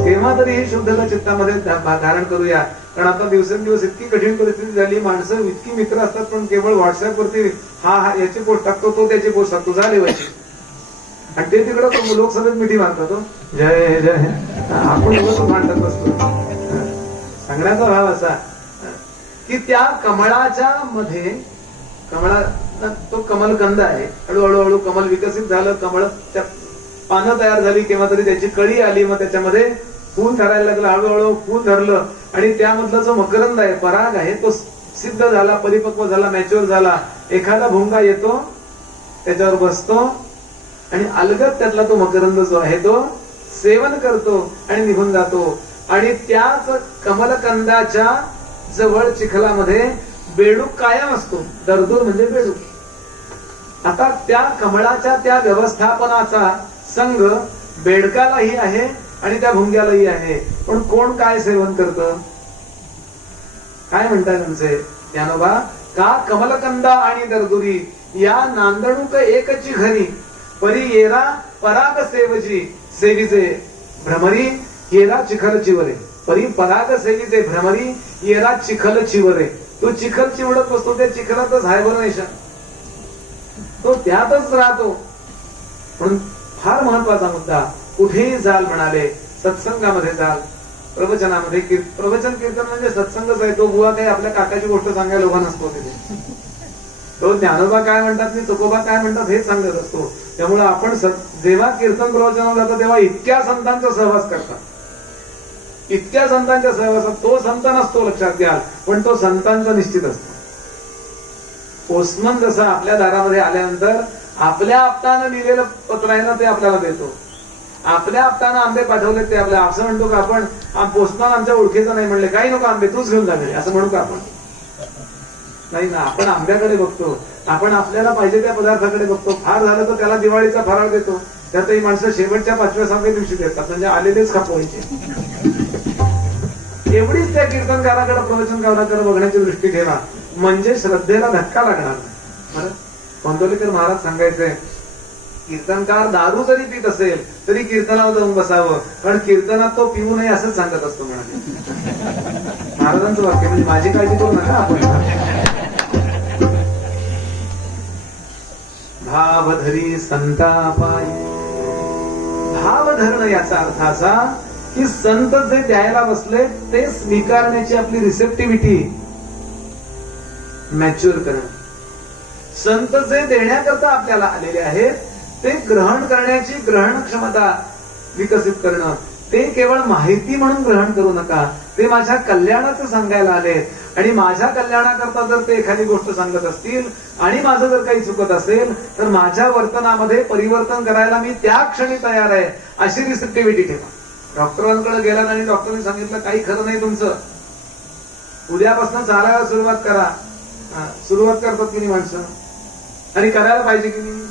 केव्हा तरी ही शुद्धता चित्तामध्ये धारण करूया. कारण आता दिवसेंदिवस इतकी कठीण परिस्थिती झाली, माणसं इतकी मित्र असतात पण केवळ व्हॉट्सअप वरती हा याची पोस्ट टाकतो, तो त्याची पोस्ट टाकतो, झाले व्हायची. आणि ते तिकडं लोकसभेत मिठी मारतात. जय जय. आपण मांडत बसतो. सांगण्याचा भाव असा की त्या कमळाच्या मध्ये, कमळा तो कमलकंद आहे, हळूहळू कमल विकसित झालं, कमळ पानं तयार झाली, केव्हा तरी त्याची कळी आली, मग त्याच्यामध्ये फूल धरायला लागलं, हळूहळू फूल धरलं आणि त्यामधला जो मकरंद आहे, पराग आहे, तो सिद्ध झाला, परिपक्व झाला, मॅच्युअर झाला. एखादा भोंगा येतो, त्याच्यावर बसतो आणि अलगद त्यातला तो मकरंद जो आहे तो सेवन करतो आणि निघून जातो. आणि त्याच कमलकंदाच्या जवळ चिखलामध्ये बेडूक कायम असतो. दरदूर म्हणजे बेडूक. आता त्या कमळाच्या त्या व्यवस्थापनाचा संघ बेडकालाही आहे आणि त्या भुंग्यालाही आहे. पण कोण काय सेवन करतं? काय म्हणतात त्यांचे ज्ञानोबा? का कमलकंदा आणि दरदुरी या नांदणूक एकची घरी, परी येरा पराग सेवजी सेविजे भ्रमरी येरा चिखल चिवरे. परी पराग सेविजे भ्रमरी येरा चिखल चिवरे. तो चिखल चिवडत बसतो, त्या चिखलातच हायबरनेशन, तो त्यातच राहतो. म्हणून फार महत्वाचा मुद्दा, कुठेही जाल म्हणाले, सत्संगामध्ये जाल, प्रवचनामध्ये. प्रवचन कीर्तन म्हणजे सत्संगच आहे. तो बुवा काही आपल्या काकाची गोष्ट सांगायला उभा नसतो तिथे. तो ज्ञानोबा काय म्हणतात आणि तुकोबा काय म्हणतात हे सांगत असतो. त्यामुळे आपण जेव्हा कीर्तन प्रवचनाला जातो तेव्हा इतक्या संतांचा सहवास करतात, इतक्या संतांच्या सहवासात. तो संत नसतो लक्षात घ्या, पण तो संतांचा निश्चित असतो. पोस्टमन जसा आपल्या दारामध्ये आल्यानंतर आपल्या आपटानं लिहिलेलं पत्र आहे ना, ते आपल्याला देतो. आपल्या आपटानं आंबे पाठवले ते आपल्या, असं म्हणतो का आपण पोस्टमन आमच्या ओळखीचा नाही म्हणले, काही नको आंबे तूच घेऊन जा असं म्हणू का आपण? नाही ना, आपण आंब्याकडे बघतो, आपण आपल्याला पाहिजे त्या पदार्थाकडे बघतो. फार झालं तर त्याला दिवाळीचा फराळ देतो, त्यातही माणसं शेवटच्या 5व्या-6व्या दिवशी देतात, म्हणजे आलेलेच खपवायचे. एवढीच त्या कीर्तनकाराकडे प्रवचनकाराकडे बघण्याची दृष्टी ठेवा, म्हणजे श्रद्धेला धक्का लागणार नाही. गोंदवलेकर महाराज सांगायचे, कीर्तनकार दारू जरी पित असेल तरी कीर्तनावर जाऊन बसावं, कारण कीर्तनात तो पिऊ नये असंच सांगत असतो म्हणाले. महाराजांचं वाक्य, म्हणजे माझी काळजी करू नका आपण. भावधरी संतापाय. भाव धरणं याचा अर्थ असा की संत जे द्यायला बसले ते स्वीकारण्याची आपली रिसेप्टिव्हिटी मॅच्युअर करणं. संत जे देण्याकरता आपल्याला आलेले आहेत ते ग्रहण करण्याची ग्रहण क्षमता विकसित करणं. ते केवळ माहिती म्हणून ग्रहण करू नका, ते माझ्या कल्याणाचं सांगायला आले. आणि माझ्या कल्याणाकरता जर ते एखादी गोष्ट सांगत असतील आणि माझं जर काही चुकत असेल तर माझ्या वर्तनामध्ये परिवर्तन करायला मी त्या क्षणी तयार आहे, अशी रिसेप्टिव्हिटी ठेवा. डॉक्टरांकडे गेला आणि डॉक्टरांनी सांगितलं काही खरं नाही तुमचं, उद्यापासून चालायला सुरुवात करा. सुरुवात करतात की नाही माणसं, आणि करायला पाहिजे की नाही.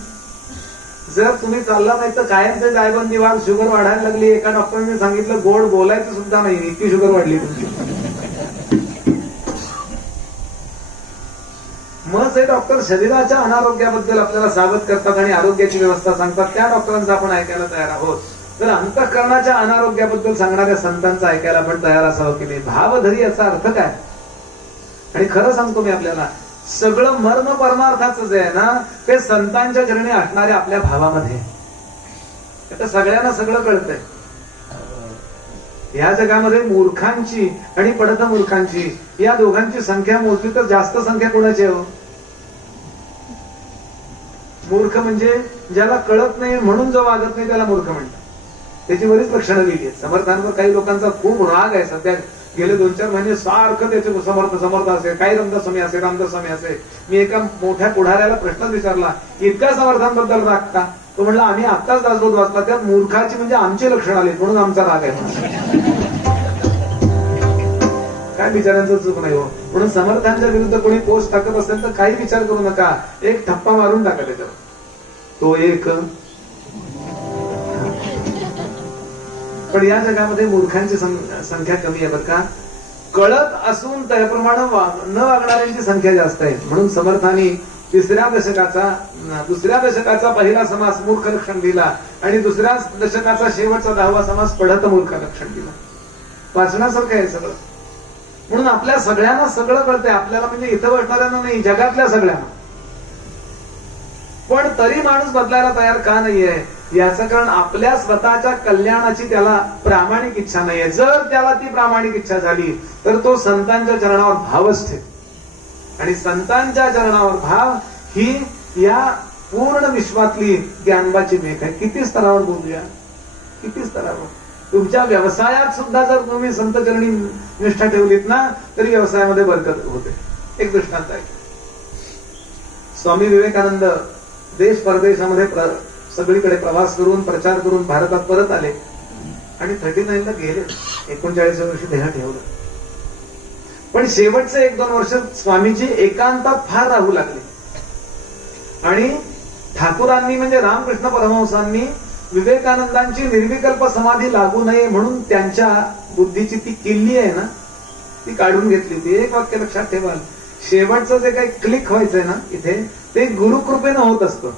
जर तुम्ही चालला नाही तर कायम ते डायबंदी वाढ, शुगर वाढायला लागली. एका डॉक्टरने सांगितलं गोड बोलायचं सुद्धा नाही, इतकी शुगर वाढली तुमची. मग ते डॉक्टर शरीराच्या अनारोग्याबद्दल आपल्याला सावध करतात आणि आरोग्याची व्यवस्था सांगतात, त्या डॉक्टरांचं आपण ऐकायला तयार आहोत. तर अंतःकरणाच्या अनारोग्याबद्दल सांगणाऱ्या संतांचं ऐकायला आपण तयार असावं की नाही. भावधरी याचा अर्थ काय. आणि खरं सांगतो मी आपल्याला, सगळं मर्म परमार्थाचं जे आहे ना ते संतांच्या चरणी असणाऱ्या आपल्या भावामध्ये. आता सगळ्यांना सगळं कळतंय. या जगामध्ये मूर्खांची आणि पडत मूर्खांची या दोघांची संख्या मोजली तर जास्त संख्या कोणाची हो. मूर्ख म्हणजे ज्याला कळत नाही म्हणून जो वागत नाही त्याला मूर्ख म्हणतात. त्याची बरीच लक्षणं लिहिली आहेत. समर्थांवर काही लोकांचा खूप राग आहे सध्या. गेले 2-4 महिने सारखं त्याचे समर्थ असे, काही रामदास स्वामी असे. मी एका मोठ्या पुढाऱ्याला प्रश्न विचारला, इतक्या समर्थांबद्दल राग का. तो म्हणला आम्ही आत्ताच दासबोध वाचला, त्यात मूर्खाची म्हणजे आमचे लक्षण आले म्हणून आमचा राग आहे. काय बिचाऱ्यांचं चूक नाही हो. म्हणून समर्थांच्या विरुद्ध कोणी पोस्ट टाकत असेल तर काही विचार करू नका, एक ठप्पा मारून टाका त्याच्यावर. तो एक. पण या जगामध्ये मूर्खांची संख्या कमी आहे बरं का. कळत असून त्याप्रमाणे न वागणाऱ्यांची संख्या जास्त आहे. म्हणून समर्थांनी दुसऱ्या दशकाचा पहिला समास मूर्ख लक्षण दिला आणि दुसऱ्या दशकाचा शेवटचा 10वा समास पढत मूर्ख लक्षण दिला. वाचण्यासारखं आहे सगळं. म्हणून आपल्या सगळ्यांना सगळं कळतंय. आपल्याला म्हणजे इथं बसणाऱ्यांना नाही, जगातल्या सगळ्यांना. पण तरी माणूस बदलायला तयार का नाहीये याचं कारण आपल्या स्वतःच्या कल्याणाची त्याला प्रामाणिक इच्छा नाहीये. जर त्याला ती प्रामाणिक इच्छा झाली तर तो संतांच्या चरणावर भावच ठेव. आणि संतांच्या चरणावर भाव ही या पूर्ण विश्वातली ज्ञानबाची मेघ आहे. किती स्तरावर बोलूया, किती स्तरावर. तुमच्या व्यवसायात सुद्धा जर तुम्ही संत चरणी निष्ठा ठेवलीत ना तरी व्यवसायामध्ये बरकत होते. एक दृष्टांत आहे. स्वामी विवेकानंद देश परदेशामध्ये सगळीकडे प्रवास करून प्रचार करून भारतात परत आले आणि 39 ला गेले. 39व्या वर्षी देह ठेवलं. पण शेवटचे 1-2 वर्ष स्वामीजी एकांतात फार राहू लागले. आणि ठाकूरांनी म्हणजे रामकृष्ण परमहंसांनी विवेकानंदांची निर्विकल्प समाधी लागू नये म्हणून त्यांच्या बुद्धीची ती किल्ली आहे ना ती काढून घेतली होती. एक वाक्य लक्षात ठेवाल, शेवटचं जे काही क्लिक व्हायचंय ना इथे ते गुरुकृपेनं होत असतं.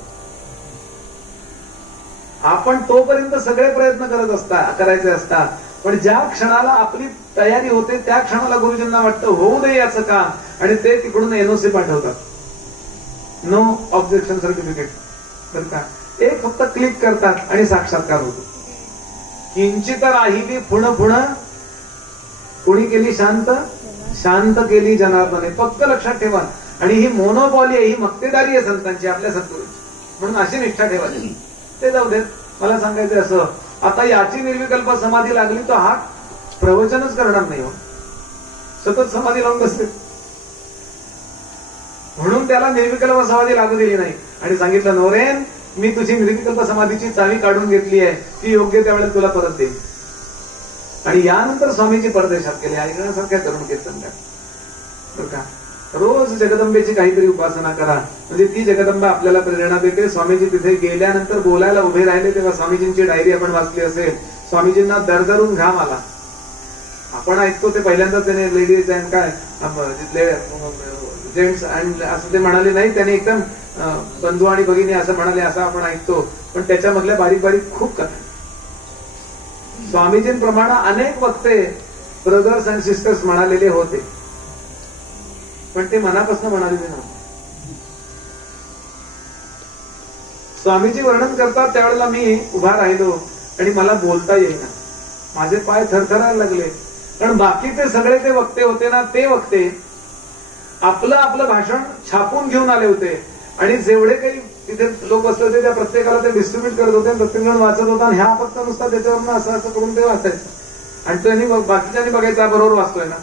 आपण तोपर्यंत सगळे प्रयत्न करायचे असतात. पण ज्या क्षणाला आपली तयारी होते त्या क्षणाला गुरुजींना वाटतं होऊ दे याचं काम आणि ते तिकडून एनओसी पाठवतात. नो ऑब्जेक्शन सर्टिफिकेट बरं का. एक फक्त क्लिक करतात आणि साक्षात्कार होतो. किंचित राहिली पुणं कोणी केली शांत केली जनार्दने. फक्त लक्षात ठेवा. आणि ही मोनोपॉली आहे, ही मक्तेदारी आहे संतांची आपल्या सद्गुरूंची. म्हणून अशी निष्ठा ठेवायची. ते जाऊ देत. मला सांगायचं असं, आता याची निर्विकल्प समाधी लागली तर हा प्रवचनच करणार नाही हो, सतत समाधी लावून बसले. म्हणून त्याला निर्विकल्प समाधी लागू दिली नाही आणि सांगितलं नवरेन मी तुझी निर्विकल्प समाधीची चावी काढून घेतली आहे, ती योग्य त्यावेळेस तुला परत देईल. आणि यानंतर स्वामीजी परदेशात गेले. ऐकण्यासारख्या करून कीर्तन बरं का. रोज जगदंबेची काहीतरी उपासना करा म्हणजे ती जगदंबा आपल्याला प्रेरणा देते. स्वामीजी तिथे गेल्यानंतर बोलायला उभे राहिले तेव्हा स्वामीजींची डायरी आपण वाचली असेल. स्वामीजींना दरदरून घाम आला. आपण ऐकतो ते पहिल्यांदाच त्याने लेडीज अँड काय तिथले जेंट्स अँड असं ते म्हणाले नाही, त्याने एकदम बंधू आणि भगिनी असं म्हणाले असं आपण ऐकतो. पण त्याच्यामधल्या बारीक बारीक खूप कथा. स्वामीजींप्रमाणे अनेक वक्ते ब्रदर्स अँड सिस्टर्स म्हणालेले होते पण ते मनापासून म्हणालेले नव्हते. स्वामीजी वर्णन करतात त्यावेळेला मी उभा राहिलो आणि मला बोलता येईना. माझे पाय थरथरायला लागले. कारण बाकीचे सगळे ते वक्ते होते ना, ते वक्ते आपलं भाषण छापून घेऊन आले होते आणि जेवढे काही तिथे लोक बसले होते, त्या प्रत्येकाला ते डिस्ट्रीब्युट करत होते, प्रत्येकजण वाचत होता आणि ह्या फक्त नुसता त्याच्यावरनं असं असं करून ते वाचायचं आणि त्यांनी बाकीच्यांनी बघायचं बरोबर वाचतोय ना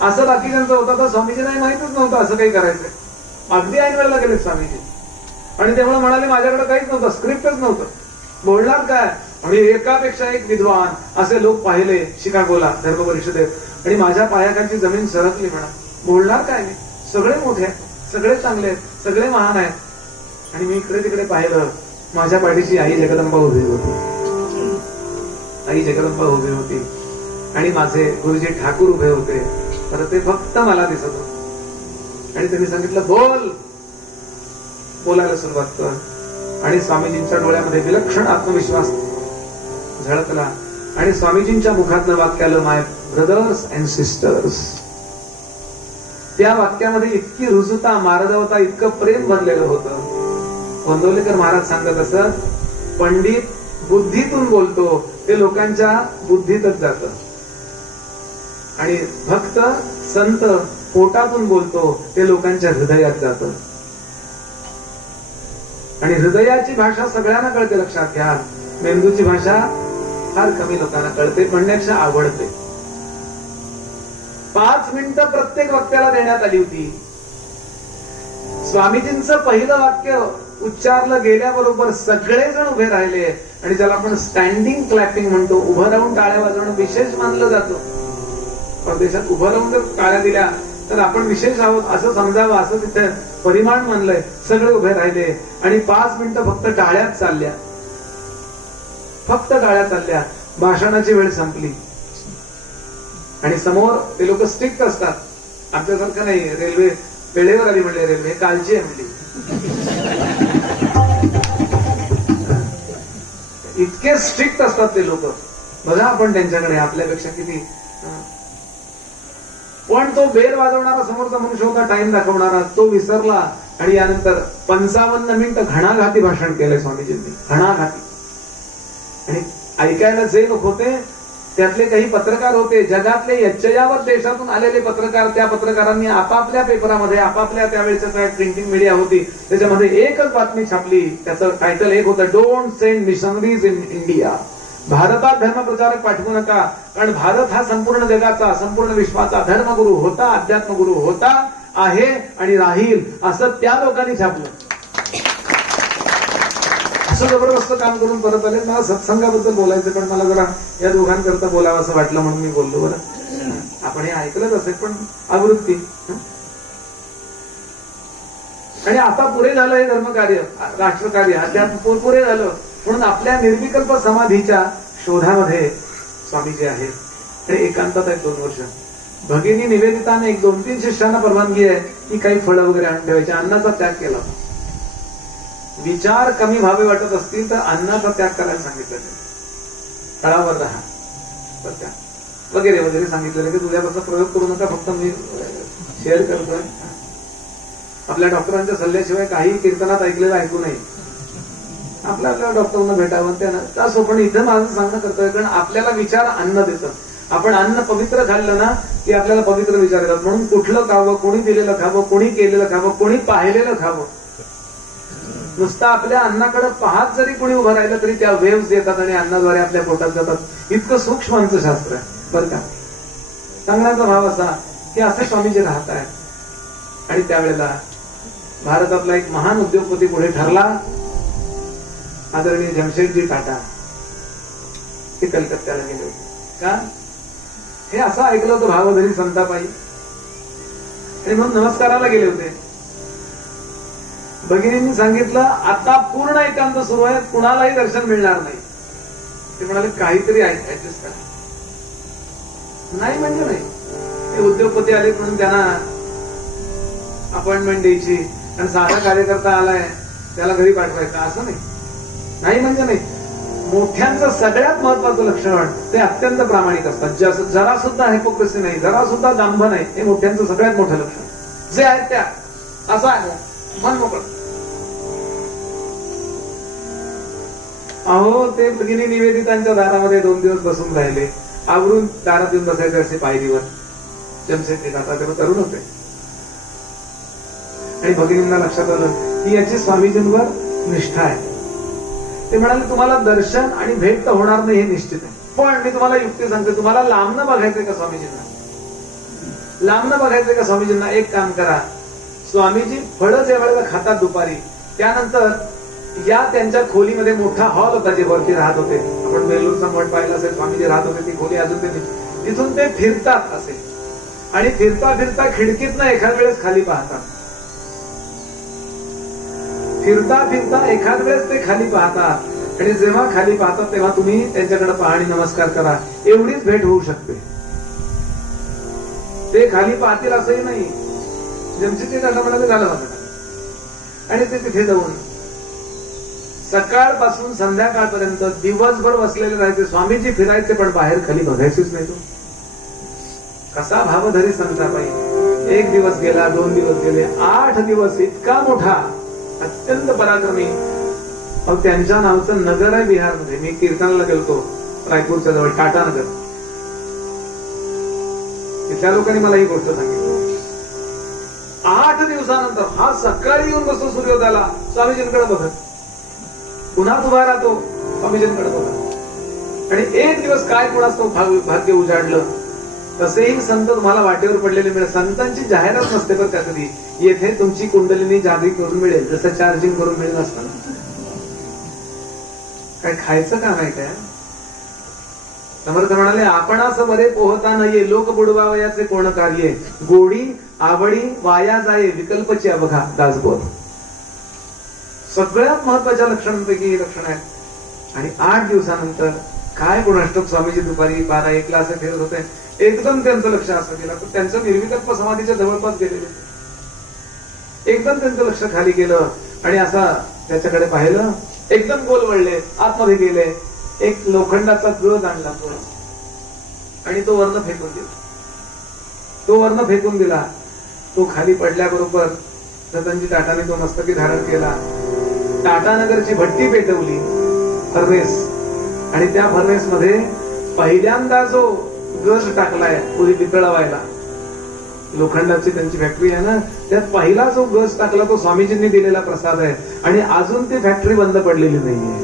असं बाकीच्यांचं होतं. तर स्वामीजींना माहितच नव्हतं असं काही करायचंय. अगदी ऐन वेळेला गेले स्वामीजी आणि तेव्हा म्हणाले माझ्याकडे काहीच नव्हतं, स्क्रिप्टच नव्हतं, बोलणार काय. आणि एकापेक्षा एक विद्वान असे लोक पाहिले शिकागोला धर्म परिषदेत आणि माझ्या पायाखालची जमीन सरकली. म्हणा बोलणार काय मी, सगळे मोठे आहेत, सगळे चांगले आहेत, सगळे महान आहेत. आणि मी इकडे तिकडे पाहिलं, माझ्या पाठीची आई जगदंबा उभी होती, आई जगदंबा उभी होती आणि माझे गुरुजी ठाकूर उभे होते. तर ते फक्त मला दिसत होते आणि त्यांनी सांगितलं बोल. बोलायला सुरुवात कर. आणि स्वामीजींच्या डोळ्यामध्ये विलक्षण आत्मविश्वास झळकला आणि स्वामीजींच्या मुखातलं वाक्य आलं, माय ब्रदर्स अँड सिस्टर्स. त्या वाक्यामध्ये इतकी रुजुता, मार्दवता, इतकं प्रेम भरलेलं होतं. गोंदवलेकर महाराज सांगत असत, पंडित बुद्धीतून बोलतो ते लोकांच्या बुद्धीतच जात आणि भक्त संत पोटातून बोलतो ते लोकांच्या हृदयात जात. आणि हृदयाची भाषा सगळ्यांना कळते, लक्षात घ्या. मेंदूची भाषा फार कमी लोकांना कळते, म्हणण्यापेक्षा आवडते. 5 मिनिटं प्रत्येक वक्त्याला देण्यात आली होती. स्वामीजींचं पहिलं वाक्य उच्चारलं गेल्याबरोबर सगळेजण उभे राहिले आणि ज्याला आपण स्टँडिंग क्लॅपिंग म्हणतो, उभं राहून टाळ्या वाजवणं विशेष मानलं जातं. परदेशात उभं राहून जर टाळ्या दिल्या तर आपण विशेष आहोत असं समजावं, असं तिथे परिमाण मानलंय. सगळे उभे राहिले आणि 5 मिनिटं फक्त टाळ्याच चालल्या, फक्त टाळ्या चालल्या. भाषणाची वेळ संपली आणि समोर ते लोक स्ट्रिक्ट असतात, आमच्यासारखं नाही. रेल्वे वेळेवर आली म्हणले, रेल्वे कालची आहे म्हणली. इतके स्ट्रिक्ट असतात ते लोक. बघा आपण त्यांच्याकडे आपल्यापेक्षा किती. पण तो बेल वाजवणारा समोरचा मनुष्य होता, टाइम दाखवणारा, तो विसरला आणि यानंतर 55 मिनिटं घणाघाती भाषण केलंय स्वामीजींनी, घणाघाती. आणि ऐकायला जे लोक होते त्यातले काही पत्रकार होते, जगातले यच्चयावत देशातून आलेले पत्रकार. त्या पत्रकारांनी आपापल्या पेपरामध्ये, आपापल्या त्यावेळेच्या काय प्रिंटिंग मीडिया होती त्याच्यामध्ये एकच बातमी छापली. त्याचं टायटल एक होतं, don't send missionaries in India. भारतात धर्मप्रचारक पाठवू नका, कारण भारत हा संपूर्ण जगाचा, संपूर्ण विश्वाचा धर्मगुरु होता, अध्यात्मगुरु होता, आहे आणि राहील, असं त्या लोकांनी छापलं. असं जबरदस्त काम करून परत आले. मला सत्संगाबद्दल बोलायचं, पण मला जरा या दोघांकरता बोलावं असं वाटलं म्हणून मी बोललो. बरं, आपण हे ऐकलंच असेल, पण आवृत्ती. आणि आता पुरे झालं हे धर्मकार्य, राष्ट्रकार्य, अध्यात्म पुरे झालं म्हणून आपल्या निर्विकल्प समाधीच्या शोधामध्ये स्वामीजी आहेत आणि एकांतात आहेत 2 वर्ष. भगिनी निवेदिताने 1-2-3 शिष्यांना परवानगी आहे की काही फळं वगैरे आणून ठेवायचे. अन्नाचा त्याग केला. विचार कमी व्हावे वाटत असतील तर अन्नाचा त्याग करायला सांगितलं. तळावर राहा बरं का वगैरे वगैरे सांगितलेलं की तुझ्यापासून प्रयोग करू नका, फक्त मी शेअर करतोय. आपल्या डॉक्टरांच्या सल्ल्याशिवाय काही कीर्तनात ऐकलेलं ऐकू नये. आपल्या डॉक्टरांना भेटावं त्यानं असो. पण इथं माझं सांगणं करतोय, कारण आपल्याला विचार अन्न देतं. आपण अन्न पवित्र खाल्लं ना की आपल्याला पवित्र विचार येतात. म्हणून कुठलं खावं, कोणी दिलेलं खावं, कोणी केलेलं खावं, कोणी पाहिलेलं खावं. नुसतं आपल्या अन्नाकडे पाहत जरी कोणी उभं राहिलं तरी त्या वेव्स येतात आणि अन्नाद्वारे आपल्या पोटात जातात. इतकं सूक्ष्म आमचं शास्त्र आहे बरं का. सांगण्याचा भाव असा की असे स्वामीजी राहत आहेत. आणि त्यावेळेला भारतातला एक महान उद्योगपती पुढे ठरला, आदरणीय जमशेदजी टाटा. ते कलकत्त्याला गेले होते. का हे असं ऐकलं होतं भावधरी संतापाई, आणि म्हणून नमस्काराला गेले होते. भगिनींनी सांगितलं आता पूर्ण एकांत सुरू आहे, कुणालाही दर्शन मिळणार नाही. ते म्हणाले काहीतरी ऍडजस्ट करा. नाही म्हणजे नाही, ते उद्योगपती आले म्हणून त्यांना अपॉइंटमेंट द्यायची आणि साधा कार्यकर्ता आलाय त्याला घरी पाठवायचं असं नाही. नाही म्हणजे नाही. मोठ्यांचं सगळ्यात महत्वाचं लक्षण ते अत्यंत प्रामाणिक असतात. जरा सुद्धा हिपोक्रेसी नाही, जरा सुद्धा दांभ नाही. हे मोठ्यांचं सगळ्यात मोठं लक्षण जे आहे त्या असं आहे, मन मोकळं. अहो ते भगिनी निवेदितांच्या दारामध्ये 2 दिवस बसून राहिले. आवरून दारात येऊन बसायचे असे पायरीवर. जमशेदजी टाटा तेव्हा तरुण होते आणि भगिनींना लक्षात आलं की याची स्वामीजींवर निष्ठा आहे. ते म्हणाले तुम्हाला दर्शन आणि भेट तर होणार नाही हे निश्चित आहे, पण मी तुम्हाला युक्ती सांगते, तुम्हाला लांबनं बघायचंय का स्वामीजींना? लांबनं बघायचंय का स्वामीजींना? एक काम करा, स्वामीजी फळं ज्या वेळेला खातात दुपारी, त्यानंतर या त्यांच्या खोलीमध्ये मोठा हॉल होता जे वरती राहत होते. आपण बेलूरचा मठ पाहिला असेल, स्वामीजी राहत होते ती खोली अजून ते तिथून ते फिरतात असे, आणि फिरता फिरता खिडकीतनं एखाद वेळेस खाली पाहतात. फिरता फिरता एखाद वेळेस ते खाली पाहतात, आणि जेव्हा खाली पाहतात तेव्हा तुम्ही त्यांच्याकडे पहा आणि नमस्कार करा, एवढीच भेट होऊ शकते. ते खाली पाहतील असंही नाही, जमशी ते झालं म्हणाले झालं होतं. आणि ते तिथे जाऊन सकाळपासून संध्याकाळपर्यंत दिवसभर बसलेले राहायचे. स्वामीजी फिरायचे पण बाहेर खाली बघायचेच नाही. तो कसा भावधरी संता पाहिजे. एक दिवस गेला, 2 दिवस गेले, 8 दिवस इतका मोठा अत्यंत पराक्रमी. मग त्यांच्या नावचं नगर आहे बिहारमध्ये. मी कीर्तनाला गेलतो रायपूरच्या जवळ टाटा नगर. तिथल्या लोकांनी मला ही गोष्ट सांगितली. 8 दिवसानंतर हा सकाळी येऊन बसतो सूर्योदयाला, स्वामीजींकडे बघत, पुन्हा उभा राहतो स्वामीजींकडे बघत. आणि एक दिवस काय कोणाचं भाग्य उजाडलं. तसेही संत तुम्हाला वाटेवर पडलेले मिळेल. संतांची जाहिरात नसते बरं का कधी, येथे तुमची कुंडलिनी जागी करून मिळेल, जसं चार्जिंग करून मिळेल असतं. काय खायचं का नाही काय? समर्थ म्हणाले, आपण असं बरे पोहता नाहीये, लोक बुडवावयाचे कोण कार्य, गोडी आवडी वाया जाये, विकल्पची अवघा दासबोध. सगळ्यात महत्वाच्या लक्षणांपैकी ही लक्षण आहेत. आणि 8 दिवसानंतर काय गुणाष्टक स्वामीजी दुपारी 12-1 ला असे फिरत होते. एकदम त्यांचं लक्ष असं गेलं तर त्यांचं निर्विकल्प समाधीच्या जवळपास गेलेले. एकदम त्यांचं लक्ष खाली गेलं आणि असा त्याच्याकडे पाहिलं. एकदम गोल वळले, आतमध्ये गेले. एक लोखंडाचा गज आणला आणि तो वर्ण फेकून दिला. तो वर्ण फेकून दिला. तो खाली पडल्याबरोबर रतनजी टाटाने तो मस्तकी धारण केला. टाटानगरची भट्टी पेटवली, फर्नेस, आणि त्या फर्नेस मध्ये पहिल्यांदा जो गज टाकलाय पुरी वितळवायला, लोखंडाची त्यांची फॅक्टरी आहे ना, त्यात पहिला जो गज टाकला तो स्वामीजींनी दिलेला प्रसाद आहे. आणि अजून ती फॅक्टरी बंद पडलेली नाहीये.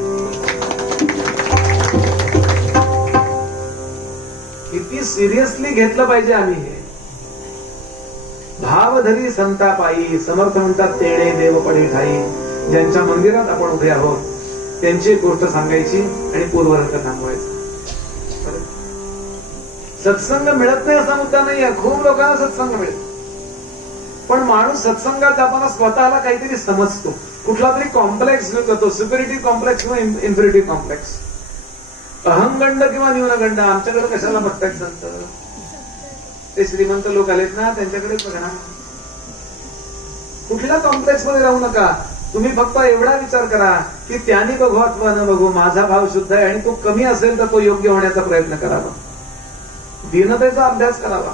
किती सिरियसली घेतलं पाहिजे आम्ही हे. भावधरी संता पायी, समर्थ म्हणतात तेणे देव पडी ठाई. ज्यांच्या मंदिरात आपण उभे आहोत त्यांची गोष्ट सांगायची आणि पूर्वरंग थांबवायचं. सत्संग मिळत नाही असा मुद्दा नाही आहे. खूप लोकांना सत्संग मिळेल, पण माणूस सत्संगात जाताना स्वतःला काहीतरी समजतो, कुठला तरी कॉम्प्लेक्स घेतो, सुपिरिटी कॉम्प्लेक्स किंवा इन्फिरिटी कॉम्प्लेक्स, अहंगंड किंवा न्यूनगंड. आमच्याकडे कशाला बघतायत संत? ते श्रीमंत लोक आलेत ना, त्यांच्याकडेच बघा ना. कुठल्या कॉम्प्लेक्स मध्ये राहू नका. तुम्ही फक्त एवढा विचार करा की त्यांनी बघू अथवा न बघू, माझा भाव शुद्ध आहे आणि तो कमी असेल तर तो योग्य होण्याचा प्रयत्न करावा. दीनतेचा अभ्यास करावा.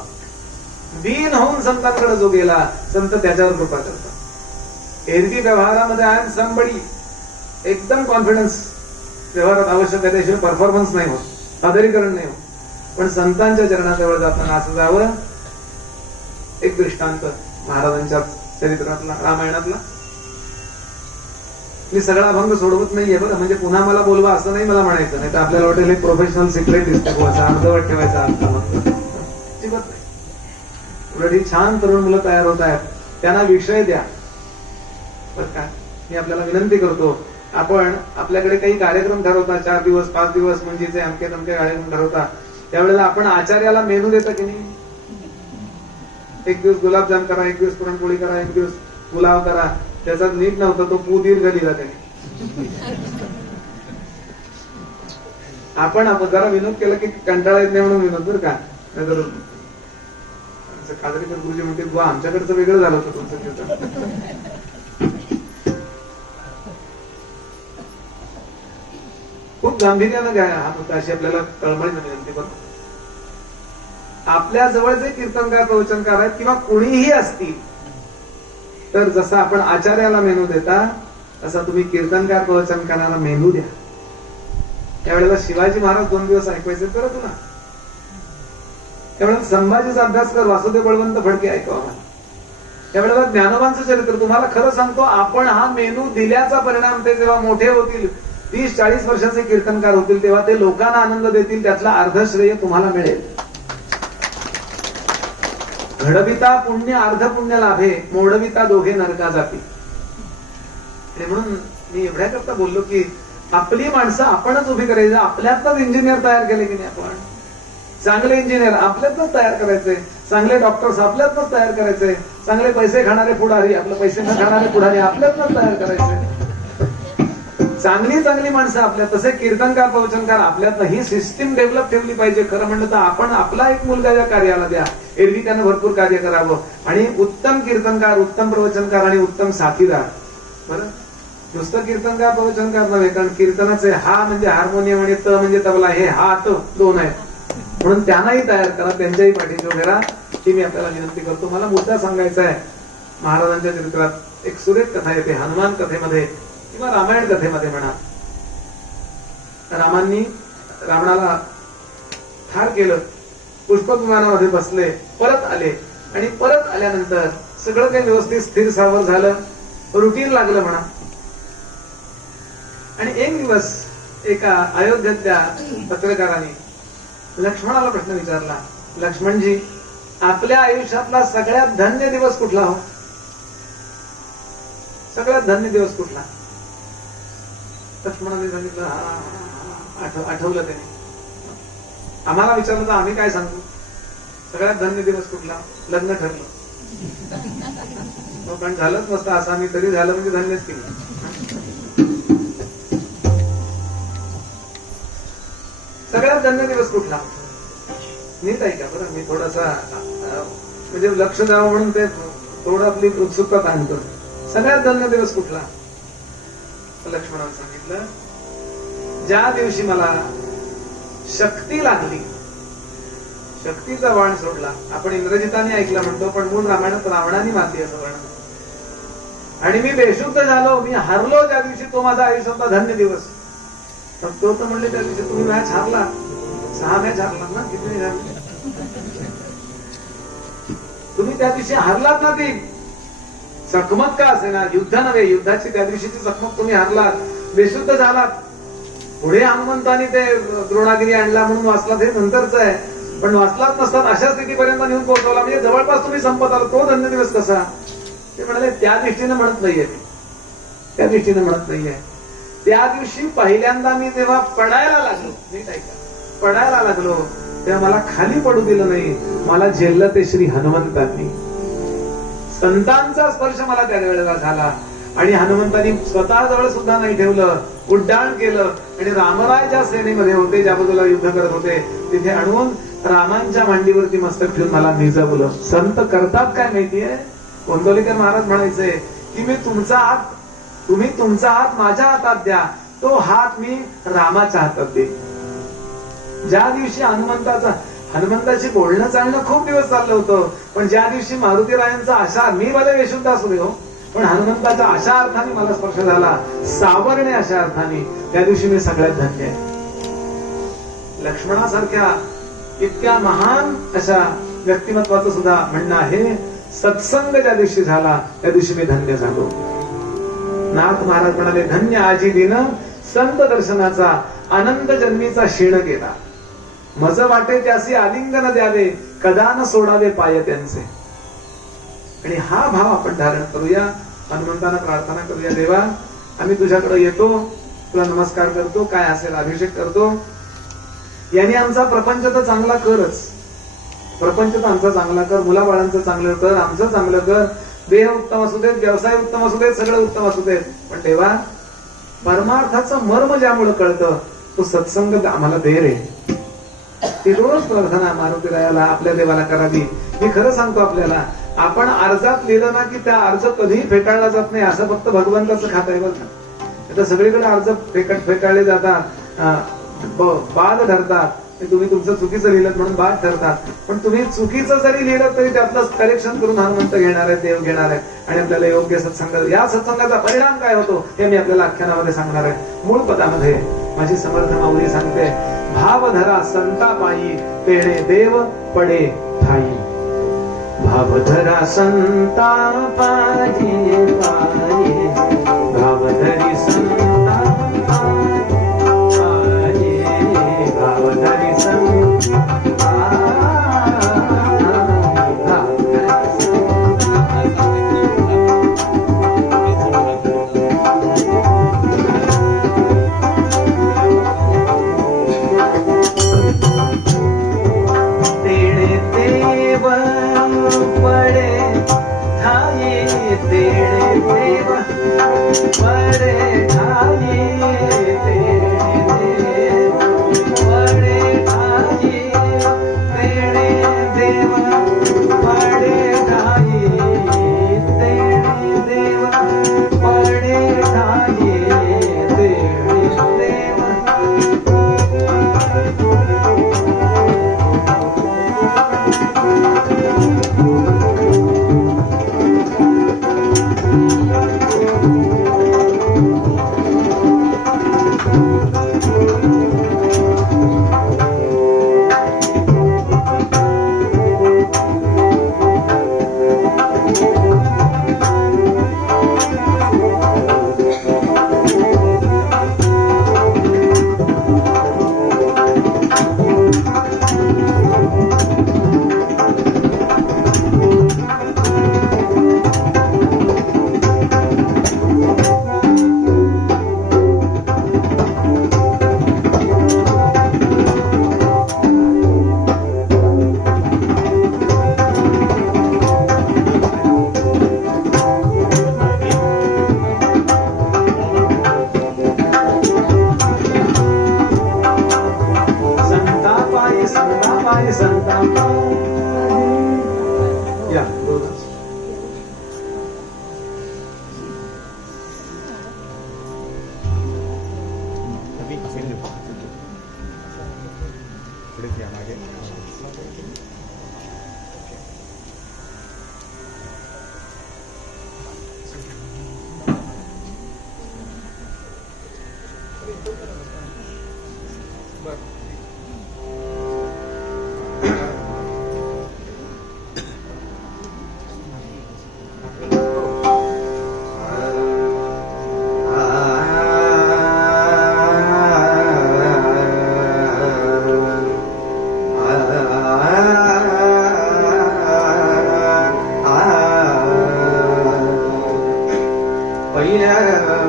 दीन होऊन संतांकडे जो गेला, संत त्याच्यावर कृपा करतात. एरवी व्यवहारामध्ये आय एम समबडी, एकदम कॉन्फिडन्स व्यवहारात आवश्यक आहे, त्याशिवाय परफॉर्मन्स नाही होत, सादरीकरण नाही होत. पण संतांच्या चरणाजवळ जाताना असं जावं. एक दृष्टांत महाराजांच्या चरित्रातला, रामायणातला. मी सगळा अभंग सोडवत नाहीये बरं, म्हणजे पुन्हा मला बोलवा असं नाही मला म्हणायचं, नाही तर आपल्याला वाटेल एक प्रोफेशनल सिक्रेट दिसते, अर्धवट ठेवायचा अजिबात नाही. उलट छान तरुण मुलं तयार होत आहेत, त्यांना विषय द्या बरं का. मी आपल्याला विनंती करतो, आपण आपल्याकडे काही कार्यक्रम ठरवता, 4 दिवस 5 दिवस म्हणजे अमके तमके कार्यक्रम ठरवता, त्यावेळेला आपण आचार्याला मेनू देता की नाही? एक दिवस गुलाबजाम करा, एक दिवस पुरणपोळी करा, एक दिवस पुलाव करा. त्याचा नीट नव्हता तो पू दीर्घ लिहिला त्याने. आपण जरा विनोद केला की कंटाळा येत नाही म्हणून विनोद बरं का. काजरीकर गुरुजी म्हणते बुवा आमच्याकडचं वेगळं झालं होतं तुमचं कीर्तन. खूप गांभीर्यानं घ्या हा मुद्दा, अशी आपल्याला तळमळीनं विनंती करतो. आपल्या जवळ जे कीर्तनकार प्रवचनकार आहेत किंवा कोणीही असतील, तर जसं आपण आचार्याला मेनू देता तसा तुम्ही कीर्तनकार प्रवचनकाराला मेनू द्या. त्यावेळेला शिवाजी महाराज 2 दिवस ऐकवायचे तर तुला, त्यावेळेला संभाजीचा अभ्यास कर, वासुदेव बळवंत फडके ऐकवा. त्यावेळेला ज्ञानोबांचं चरित्र तुम्हाला खरं सांगतो, आपण हा मेनू दिल्याचा परिणाम ते जेव्हा मोठे होतील, 30-40 वर्षाचे कीर्तनकार होतील, तेव्हा ते लोकांना आनंद देतील, त्यातला अर्ध श्रेय तुम्हाला मिळेल. घडविता पुण्य अर्ध पुण्य लाभे, मोडविता दोघे नरका जाती. म्हणून मी एवढ्या करता बोललो की आपली माणसं आपणच उभी करायची. आपल्यातच इंजिनियर तयार केले की नाही आपण, चांगले इंजिनियर आपल्यातच तयार करायचे, चांगले डॉक्टर्स आपल्यातच तयार करायचे, चांगले पैसे खाणारे पुढारी, आपले पैसे न खाणारे पुढारी आपल्यातच तयार करायचे. चांगली चांगली माणसं आपल्यात, तसे कीर्तनकार प्रवचनकार आपल्यात, ही सिस्टीम डेव्हलप ठेवली पाहिजे. खरं म्हणलं तर आपण आपला एक मुलगा या कार्याला द्या, एरवी त्यानं भरपूर कार्य करावं, आणि उत्तम कीर्तनकार, उत्तम प्रवचनकार आणि उत्तम साथीदार. बरं, नुसतं कीर्तनकार प्रवचनकार नव्हे, कारण कीर्तनाचे हा म्हणजे हार्मोनियम आणि त म्हणजे तबला, हे हात दोन आहेत, म्हणून त्यांनाही तयार करा, त्यांच्याही पाठीशी उभे राहा, ही मी आपल्याला विनंती करतो. मला मुद्दा सांगायचा आहे. महाराजांच्या चरित्रात एक सुरेख कथा येते, हनुमान कथेमध्ये किंवा रामायण कथेमध्ये म्हणा. रामांनी रावणाला ठार केलं, पुष्पक विमानामध्ये बसले, परत आले, आणि परत आल्यानंतर सगळं काही व्यवस्थित स्थिर सावर झालं, रुटीन लागलं म्हणा. आणि एक दिवस एका अयोध्येतल्या पत्रकाराने लक्ष्मणाला प्रश्न विचारला, लक्ष्मणजी, आपल्या आयुष्यातला सगळ्यात धन्य दिवस कुठला हो? सगळ्यात धन्य दिवस कुठला? लक्ष्मणाने सांगितलं, आठवलं त्याने. आम्हाला विचारलं तर आम्ही काय सांगू? सगळ्यात धन्य दिवस कुठला? लग्न ठरलं. पण झालंच नसतं असं आम्ही, तरी झालं म्हणजे धन्यच केलं. सगळ्यात धन्य दिवस कुठला? नीट ऐका बरं, मी थोडासा म्हणजे लक्ष द्यावं म्हणून ते थोडं आपली उत्सुकता ताणतो. सगळ्यात धन्य दिवस कुठला? लक्ष्मणाने सांगितलं, ज्या दिवशी मला शक्ती लागली, शक्तीचा बाण सोडला. आपण इंग्रजीताने ऐकला म्हणतो, पण मूळ रामायणात रावणाने मारली असं वर्णन. आणि मी बेशुद्ध झालो, मी हारलो त्या दिवशी, तो माझा आयुष्यातला धन्य दिवस. तो तर म्हणले त्या दिवशी तुम्ही मॅच हारला, 6 मॅच हारला ना, किती झाले तुम्ही त्या दिवशी हारलात ना. ती चकमक का असे ना, युद्ध नव्हे, युद्धाची त्या दिवशीची चकमक तुम्ही हारलात, बेशुद्ध झालात. पुढे हनुमंताने ते द्रोणागिरी आणला म्हणून वाचलात, हे नंतरच आहे, पण वाचलाच नसतात अशा स्थितीपर्यंत नेऊन पोहोचवला, म्हणजे जवळपास तुम्ही संपत आला. तो धन्य दिवस कसा? ते म्हणाले त्या दृष्टीने म्हणत नाहीये, त्या दृष्टीने म्हणत नाहीये. त्या दिवशी पहिल्यांदा मी जेव्हा पडायला लागलो, नीट ऐका, पडायला लागलो, तेव्हा मला खाली पडू दिलं नाही, मला झेललं ते श्री हनुमंतांनी. संतांचा स्पर्श मला त्या वेळेला झाला, आणि हनुमंतांनी स्वतः जवळ सुद्धा नाही ठेवलं, उड्डाण केलं, आणि रामराय ज्या सेनेमध्ये होते, ज्या बाजूला युद्ध करत होते, तिथे आणून रामांच्या मांडीवरती मस्तक ठेवून मला निजवलं. संत करतात काय माहितीये? गोंदवलेकर महाराज म्हणायचे की तुम्ही तुमचा हात माझ्या हातात द्या, तो हात मी रामाच्या हातात दे. ज्या दिवशी हनुमंताची बोलणं चालणं खूप दिवस चाललं होतं, पण ज्या दिवशी मारुतीरायांचा आशा, मी भले बेशुद्ध असू दे हो, पण हनुमंताच्या अशा अर्थाने मला स्पर्श झाला, सावरणे अशा अर्थाने, त्या दिवशी मी सगळ्यात धन्य आहे. लक्ष्मणासारख्या इतक्या महान अशा व्यक्तिमत्वाचं सुद्धा म्हणणं आहे, सत्संग ज्या दिवशी झाला त्या दिवशी मी धन्य झालो. नाथ महाराज म्हणाले, धन्य आजी दिन संत दर्शनाचा, अनंत जन्मीचा क्षीण गेला. मज वाटे त्यासी आलिंगन द्यावे, कदा न सोडावे पाय त्यांचे. आणि हा भाव आपण धारण करूया, हनुमंतांना प्रार्थना करूया, देवा आम्ही तुझ्याकडे येतो, तुला नमस्कार करतो, काय असेल अभिषेक करतो. याने आमचा प्रपंच तर चांगला करच, प्रपंच तर आमचा चांगला कर, मुलाबाळांचं चांगलं कर, आमचं चांगलं कर, देह उत्तम असू देत, व्यवसाय उत्तम असू देत, सगळं उत्तम असू देत, पण देवा परमार्थाचं मर्म ज्यामुळे कळतं तो सत्संग आम्हाला दे रे. ती रोज प्रार्थना मारुतीरायाला, आपल्या देवाला करावी. मी खरं सांगतो आपल्याला, आपण अर्जात लिहिलं ना की त्या अर्ज कधीही फेटाळला जात नाही, असं फक्त भगवंताचं खात आहे बरं. आता सगळीकडे अर्ज फेटाळले जातात, बाद ठरतात. तुम्ही तुमचं चुकीचं लिहिलं म्हणून बाद ठरतात, पण तुम्ही चुकीचं जरी लिहिलं तरी त्यातलं करेक्शन करून हनुमंत घेणार आहेत, देव घेणार आहेत, आणि आपल्याला योग्य सत्संग, या सत्संगाचा परिणाम काय होतो हे मी आपल्याला आख्यानामध्ये सांगणार आहे. मूळ पदामध्ये माझी समर्थ माऊली सांगते, भाव धरा संता पायी, तेणे देव पडे ठाई. भावधरा संतापाये पाये, भावधरी संतापाये, भावधरी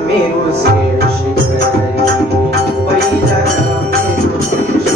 मेरू से शिखर, पहिला मेरू से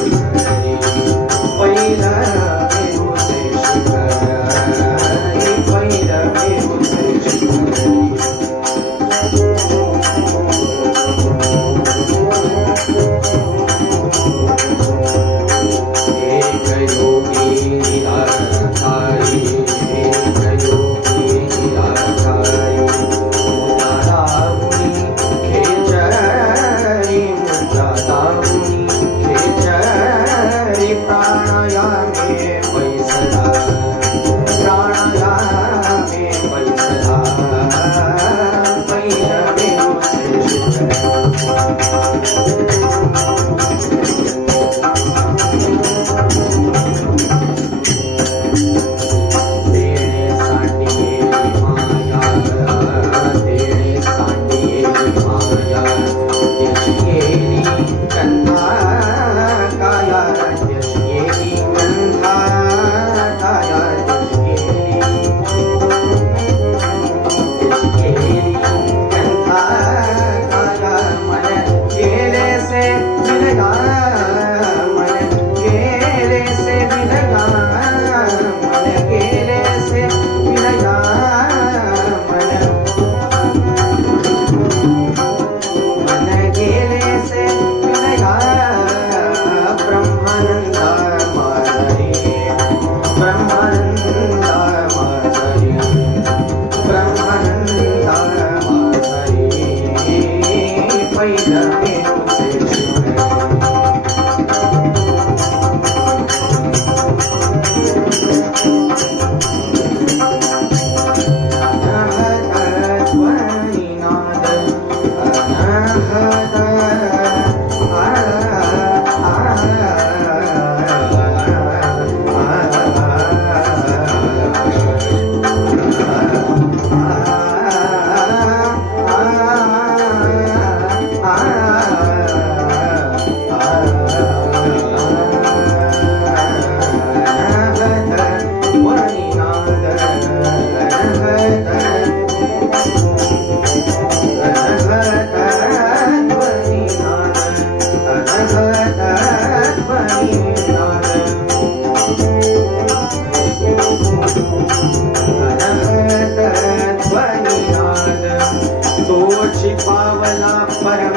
तोची पावला परम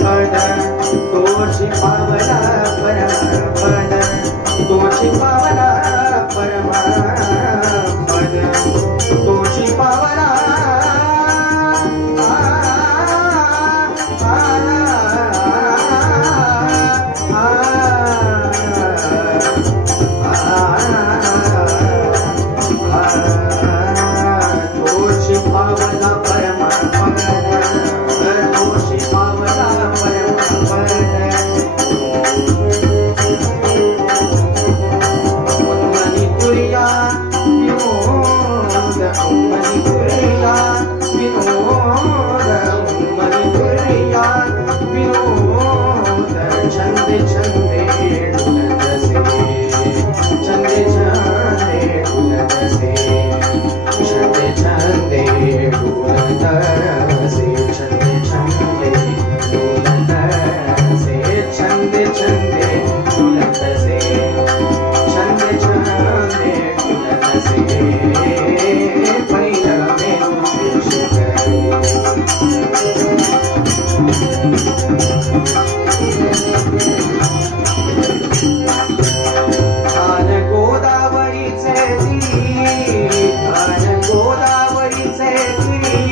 पद, तोची पावला परम पद, तोची पावला परम पद, तोची पावला तोची पावला परम पद, तोची पावला परम पद. मणिपुरिया विनोद, मणिपुरिया विनोद, मणिपुरिया विनोद. छंदे छंदे डुलतसे, छंदे छंदे डुलतसे, छंदे छंदे डुलतसे, छंदे छंदे डुलतसे, छंदे छंदे डुलतसे, छंदे छंदे डुलतसे. पहिला मेरू शिकरी. कान गोदावरीचे तिरी, कान गोदावरीचे तिरी,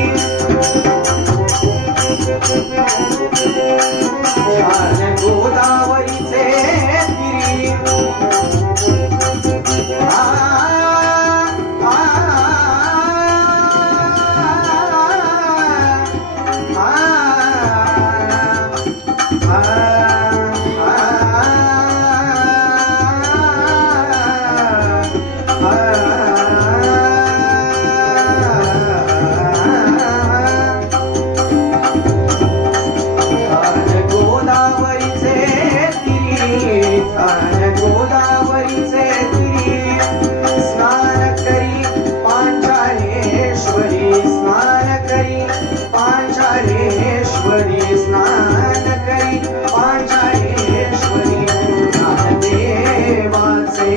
कान गोदावरीचे तिरी. आ आ गोदावरीचे तिरी, कान गोदावरीचे तिरी. स्नान करी पांचालेश्वरी, स्नान करी पांचालेश्वरी, स्नान करी पांचालेश्वरी. ज्ञानदेवाचे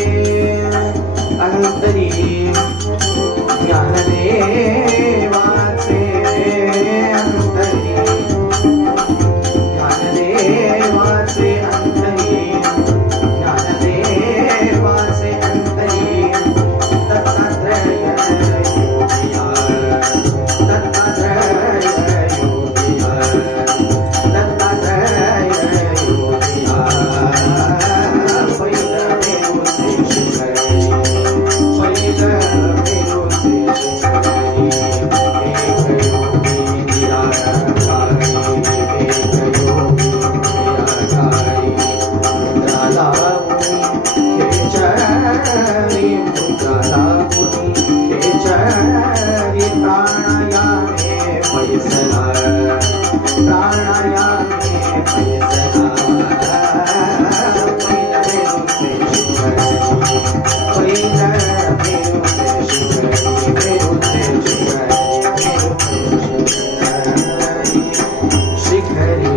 अंतरी, ज्ञानदेवाचे अंतरी, ज्ञानदेवाचे अंतरी, ज्ञानदेवाचे अंतरी. दत्तात्रय योगिया, दत्तात्रय योगिया, दत्तात्रय योगिया. पहिला मेरू शिकरी, पहिला मेरू शिकरी. एक योगी निराकारी, एक योगी निराकारी. मुद्राला मुनी खेचरी, मुद्राला मुनी खेचरी. प्राणायामे पैसला, प्राणायामे पैसला. पहिला मेरू शिकरी, पहिला मेरू शिकरी, मेरू शिकरी, शिकरी.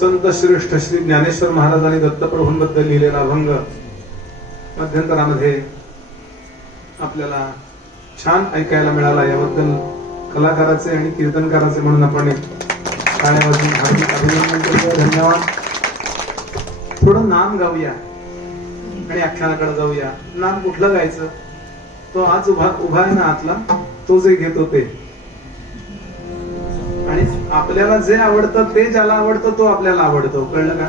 संत श्रेष्ठ श्री ज्ञानेश्वर महाराजांनी दत्तप्रभूंबद्दल लिहिलेला अभंग मध्यंतरामध्ये आपल्याला छान ऐकायला मिळाला. याबद्दल कलाकाराचे आणि कीर्तनकाराचे म्हणून आपण टाळ्या वाजवून हार्दिक अभिनंदन करतो. धन्यवाद. थोडं नाम गाऊया आणि आख्यानाकडे जाऊया. नाम कुठलं गायचं? तो आज उभा आहे ना आतला, तो जे घेतो ते. आणि आपल्याला जे आवडतं ते ज्याला आवडतं तो आपल्याला आवडतो. कळलं का?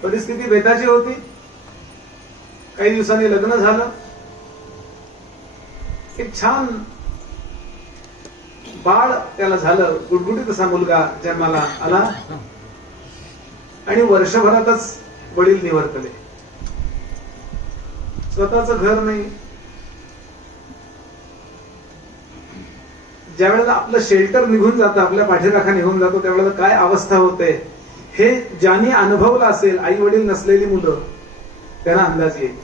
परिस्थिती बेताची होती. काही दिवसांनी लग्न झालं. एक छान बाळ त्याला झालं, गुटगुटीत असा मुलगा जन्माला आला आणि वर्षभरातच वडील निवर्तले. स्वतःचं घर नाही. ज्यावेळेला आपलं शेल्टर निघून जातं, आपल्या पाठीराखा निघून जातो, त्यावेळेला काय अवस्था होते हे ज्यांनी अनुभवलं असेल, आई वडील नसलेली मुलं, त्यांना अंदाज येईल.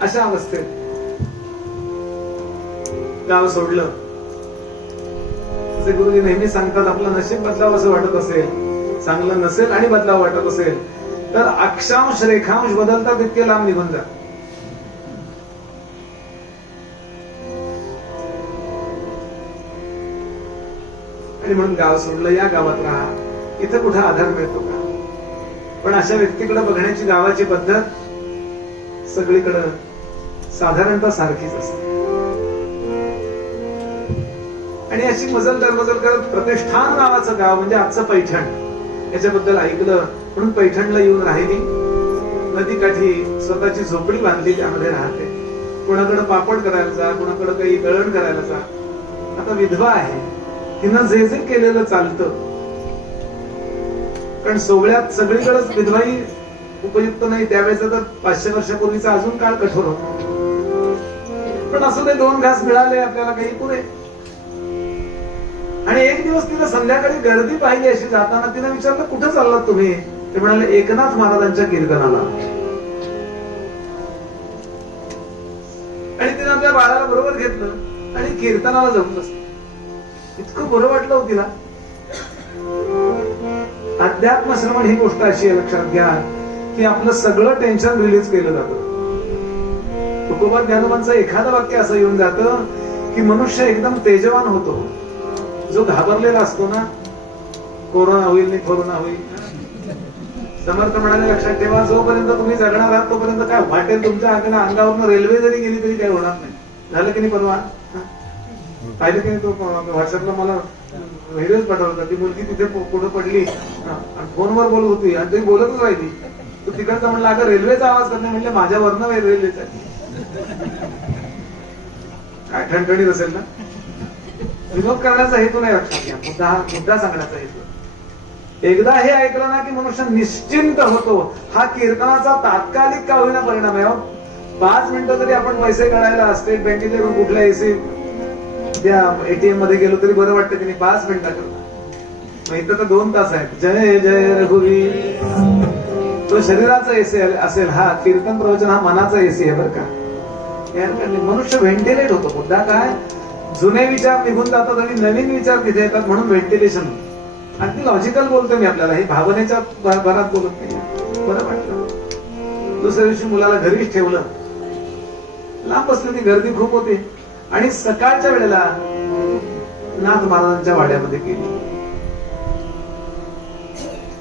अशा अवस्थेत गाव सोडलं. गुरुजी नेहमी सांगतात, आपलं नशीब बदलावं असं वाटत असेल, चांगलं नसेल आणि बदलावं वाटत असेल तर अक्षांश रेखांश बदलतात तितके लांब निघून जा. आणि म्हणून गाव सोडलं. या गावात राहा, इथं कुठं आधार मिळतो का? पण अशा व्यक्तीकडे बघण्याची गावाची पद्धत सगळीकडे साधारणतः सारखीच असते. आणि अशी मजल दरमजल करत प्रतिष्ठान नावाचं गाव, म्हणजे आजचं पैठण, याच्याबद्दल ऐकलं म्हणून पैठणला येऊन राहिली. नदीकाठी स्वतःची झोपडी बांधली, त्यामध्ये राहते. कोणाकडे पापड करायला जा, कोणाकडे काही दळण करायला जा. आता विधवा आहे, तिनं जे जे केलेलं चालतं, कारण सोहळ्यात सगळीकडेच विधवाही उपयुक्त नाही. त्यावेळेचा तर 500 वर्षापूर्वीचा अजून काळ कठोर होता. पण असं ते 2 घास मिळाले आपल्याला, काही पुरे. आणि एक दिवस तिला संध्याकाळी गर्दी पाहिली अशी जाताना. तिने विचारलं, कुठं चाललात तुम्ही? ते म्हणाले, एकनाथ महाराजांच्या कीर्तनाला. आणि तिने आपल्या बाळाला बरोबर घेतलं आणि कीर्तनाला जाऊन बसलं. इतकं बरं वाटलं तिला. अध्यात्म श्रवण ही गोष्ट अशी आहे, लक्षात घ्या, की आपलं सगळं टेन्शन रिलीज केलं जातं. तुकोबा ज्ञानोबांचं एखादं वाक्य असं येऊन जातं की मनुष्य एकदम तेजवान होतो. जो घाबरलेला असतो ना, कोरोना होईल नाही कोरोना होईल, समर्थ म्हणाले, लक्षात ठेवा, जोपर्यंत तुम्ही जगणार आहात तोपर्यंत काय वाटेल तुमच्या अंगावरनं रेल्वे जरी गेली तरी काही होणार नाही. झालं की नाही? परवा पाहिलं की नाही? तो व्हॉट्सअपला मला व्हिडिओज पाठवला. ती मुलगी तिथे पुढे पडली, फोनवर बोलत होती आणि ती बोलतच राहिली. तो तिकडचा म्हणला, अगं रेल्वेचा आवाज करणे, म्हणजे माझ्यावरनं रेल्वेचा. काय ठणठणीत असेल ना. विनोद करण्याचा हेतू नाही, लक्षात घ्या. मुद्दा सांगण्याचा हेतू. एकदा हे ऐकलं ना की मनुष्य निश्चिंत होतो. हा कीर्तनाचा तात्कालिक का होईना परिणाम आहे. 5 मिनिटं जरी आपण पैसे काढायला स्टेट बँकेचे कुठल्या एसी त्या एटीएम मध्ये गेलो तरी बरं वाटतं की नाही. 5 मिनिटं करता, इथं तर 2 तास आहेत. जय जय रघुवीर. तो शरीराचा एसी असेल, हा कीर्तन प्रवचन हा मनाचा एसी आहे, बरं का. मनुष्य व्हेंटिलेट होतो. मुद्दा काय, जुने विचार निघून जातात आणि नवीन विचार तिथे येतात, म्हणून व्हेंटिलेशन. अगदी लॉजिकल बोलतोय मी आपल्याला, हे भावनेच्या भरात बोलत नाही. बरं वाटलं. दुसऱ्या दिवशी मुलाला घरीच ठेवलं. लांब बसली ती, गर्दी खूप होती. आणि सकाळच्या वेळेला नाथ महाराजांच्या वाड्यामध्ये गेली.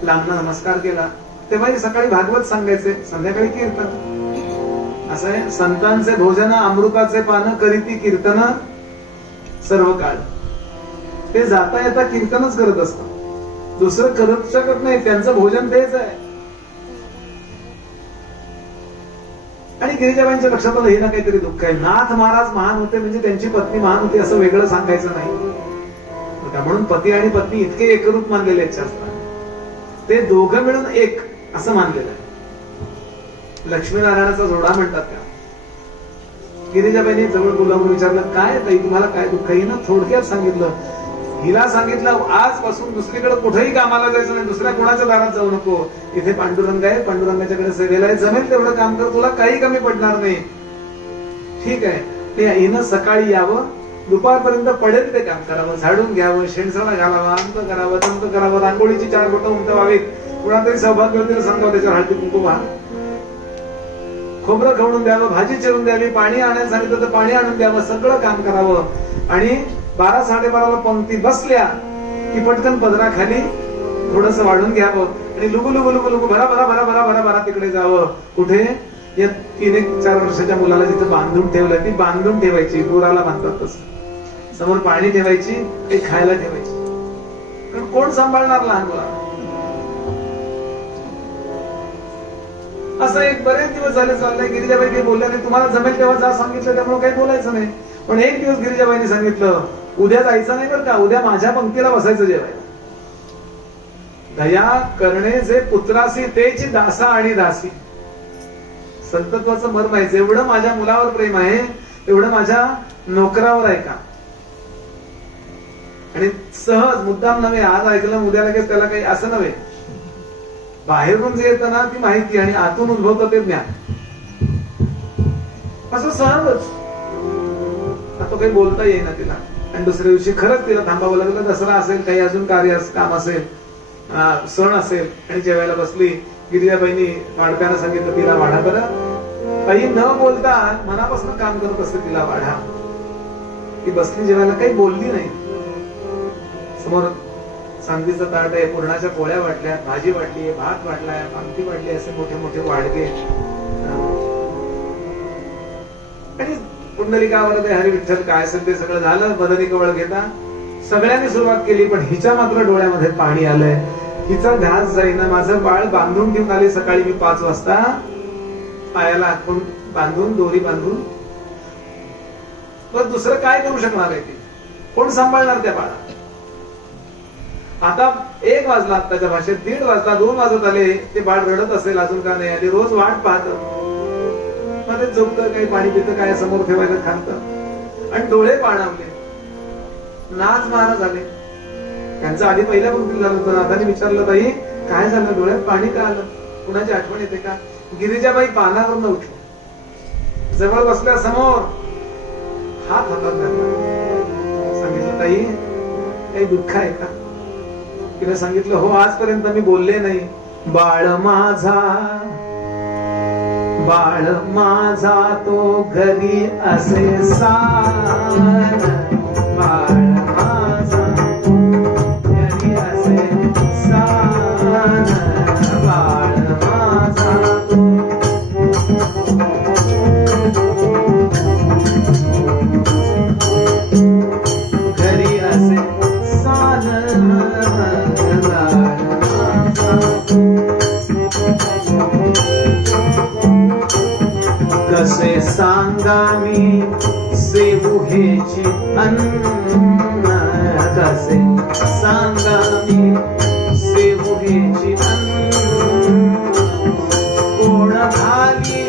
लांबना नमस्कार केला. तेव्हा सकाळी भागवत सांगायचे, संध्याकाळी कीर्तन. असं आहे, संतांचे भोजन अमृताचे पान करीती कीर्तन सर्व काळ. ते जाता येता कीर्तनच करत असतात, दुसरं करत शकत नाही. त्यांचं भोजन तेच आहे. आणि गिरिजाबाईंच्या लक्षात आलं, हे ना काहीतरी दुःख आहे. नाथ महाराज महान होते म्हणजे त्यांची पत्नी महान होती असं वेगळं सांगायचं नाही. म्हणून पती आणि पत्नी इतके एकरूप मानलेले आहेत शास्त्राने. ते दोघं मिळून एक असं मानलेलं आहे. लक्ष्मीनारायणाचा जोडा म्हणतात त्या. गिरिजाबाईंनी जवळ बोलावून विचारलं, काय ताई तुम्हाला काय दुःख आहे? ना थोडक्यात सांगितलं. हिला सांगितलं, आजपासून दुसरीकडे कुठेही कामाला जायचं नाही, दुसऱ्या कोणाच्या दारात जाऊ नको. इथे पांडुरंग आहे, पांडुरंगाच्याकडे सेवेला आहे, जमेल तेवढं काम कर, तुला काही कमी पडणार नाही. ठीक आहे. ते हिनं सकाळी यावं, दुपारपर्यंत पडेल ते काम करावं, झाडून घ्यावं, शेणसाळा घालावा, अंत करावं, तंत करावं, रांगोळीची 4 बोटं उमटवावीत, कुणातरी सौभाग्यवतीला सांगावं त्याच्यावर हळदी कुंकू वाहा, खोबरं खवडून द्यावं, भाजी चिरून द्यावी, पाणी आणायला सांगितलं तर पाणी आणून द्यावं, सगळं काम करावं. आणि 12-12:30 पंक्ती बसल्या की पटकन पदराखाली थोडस वाढून घ्यावं आणि लुगू लुगू लुगू लुगू भरा भरा भरा भरा भरा भरा तिकडे जावं. कुठे? या 3-4 वर्षाच्या मुलाला जिथे बांधून ठेवलं ती बांधून ठेवायची, गुराला बांधतात तसं. समोर पाणी ठेवायची, काही खायला ठेवायची. कारण कोण सांभाळणार लहान मुलाला? असं एक बरेच दिवस झाले चाललंय. गिरिजाबाई काही बोलल्या नाही. तुम्हाला जमेल तेव्हा जा सांगितलं, त्यामुळे काही बोलायचं नाही. पण एक दिवस गिरिजाबाईंनी सांगितलं, उद्या जायचं नाही बरं का, उद्या माझ्या पंक्तीला बसायचं जेवायला. दया करणे जे पुत्रासी तेची दासा आणि दासी. संतत्वाचं मर्म आहे. जेवढं माझ्या मुलावर प्रेम आहे तेवढं माझ्या नोकरावर आहे का. आणि सहज मुद्दाम नव्हे, आज ऐकलं उद्या लगेच त्याला काही असं नव्हे. बाहेरून जे येतं ना ती माहिती आणि आतून उद्भवतं ते ज्ञान. असं सहजच. आता काही बोलता येईना तिला. आणि दुसऱ्या दिवशी खरंच तिला थांबावं लागलं. दसरा असेल, काही अजून कार्य काम असेल, सण असेल, आणि जेवायला बसली. गिरिजाबाईंनी वाढप्यानं सांगितलं तिला वाढा बरं. काही न बोलता मनापासून काम करत असते तिला वाढा. ती बसली जेवायला, काही बोलली नाही. समोर सांगलीचं ताट आहे, पुरणाच्या पोळ्या वाटल्या, भाजी वाटली, भात वाटलाय, आमटी वाटली, असे मोठे मोठे वाडगे. आणि पुंडलिकावर ते हरी विठ्ठल काय असेल ते सगळं झालं. बदनी कवळ घेता सगळ्यांनी सुरुवात केली. पण हिच्या मात्र डोळ्यामध्ये पाणी आलंय. हिचा ध्यास जाईना. माझं बाळ बांधून ठेवून आले सकाळी मी 5 वाजता, पायाला हाकून बांधून, दोरी बांधून. पण दुसरं काय करू शकणार आहे ती? कोण सांभाळणार त्या बाळा? आता 1 वाजला, आत्ताच्या भाषेत 1:30 वाजता, 2 वाजत आले. ते बाळ रडत असेल अजून का नाही आली. रोज वाट पाहत मध्ये झोपतं, काही पाणी पितं, काय समोर ठेवायला खातं. आणि डोळे पाणावले, नाच मारा झाले. त्यांचं आधी पहिल्या पंक्तीला झालं होतं. नाथाने विचारलं, ताई काय झालं, डोळ्यात पाणी का आलं, कुणाची आठवण येते का? गिरिजाबाई पानावरून उठली, जवळ बसल्या समोर हात हातात घातला. सांगितलं, ताई काही दुःख आहे का? तिने सांगितलं, हो आजपर्यंत मी बोलले नाही. बाळ माझा तो घरी असे सान, बाळ माझा घरी असे सान, बाळ माझा घरी असे सान, कसे सांगा मी सेवुहेची अन्न, कसे सांगा मी सेवुहेची अन्न. कोण घाली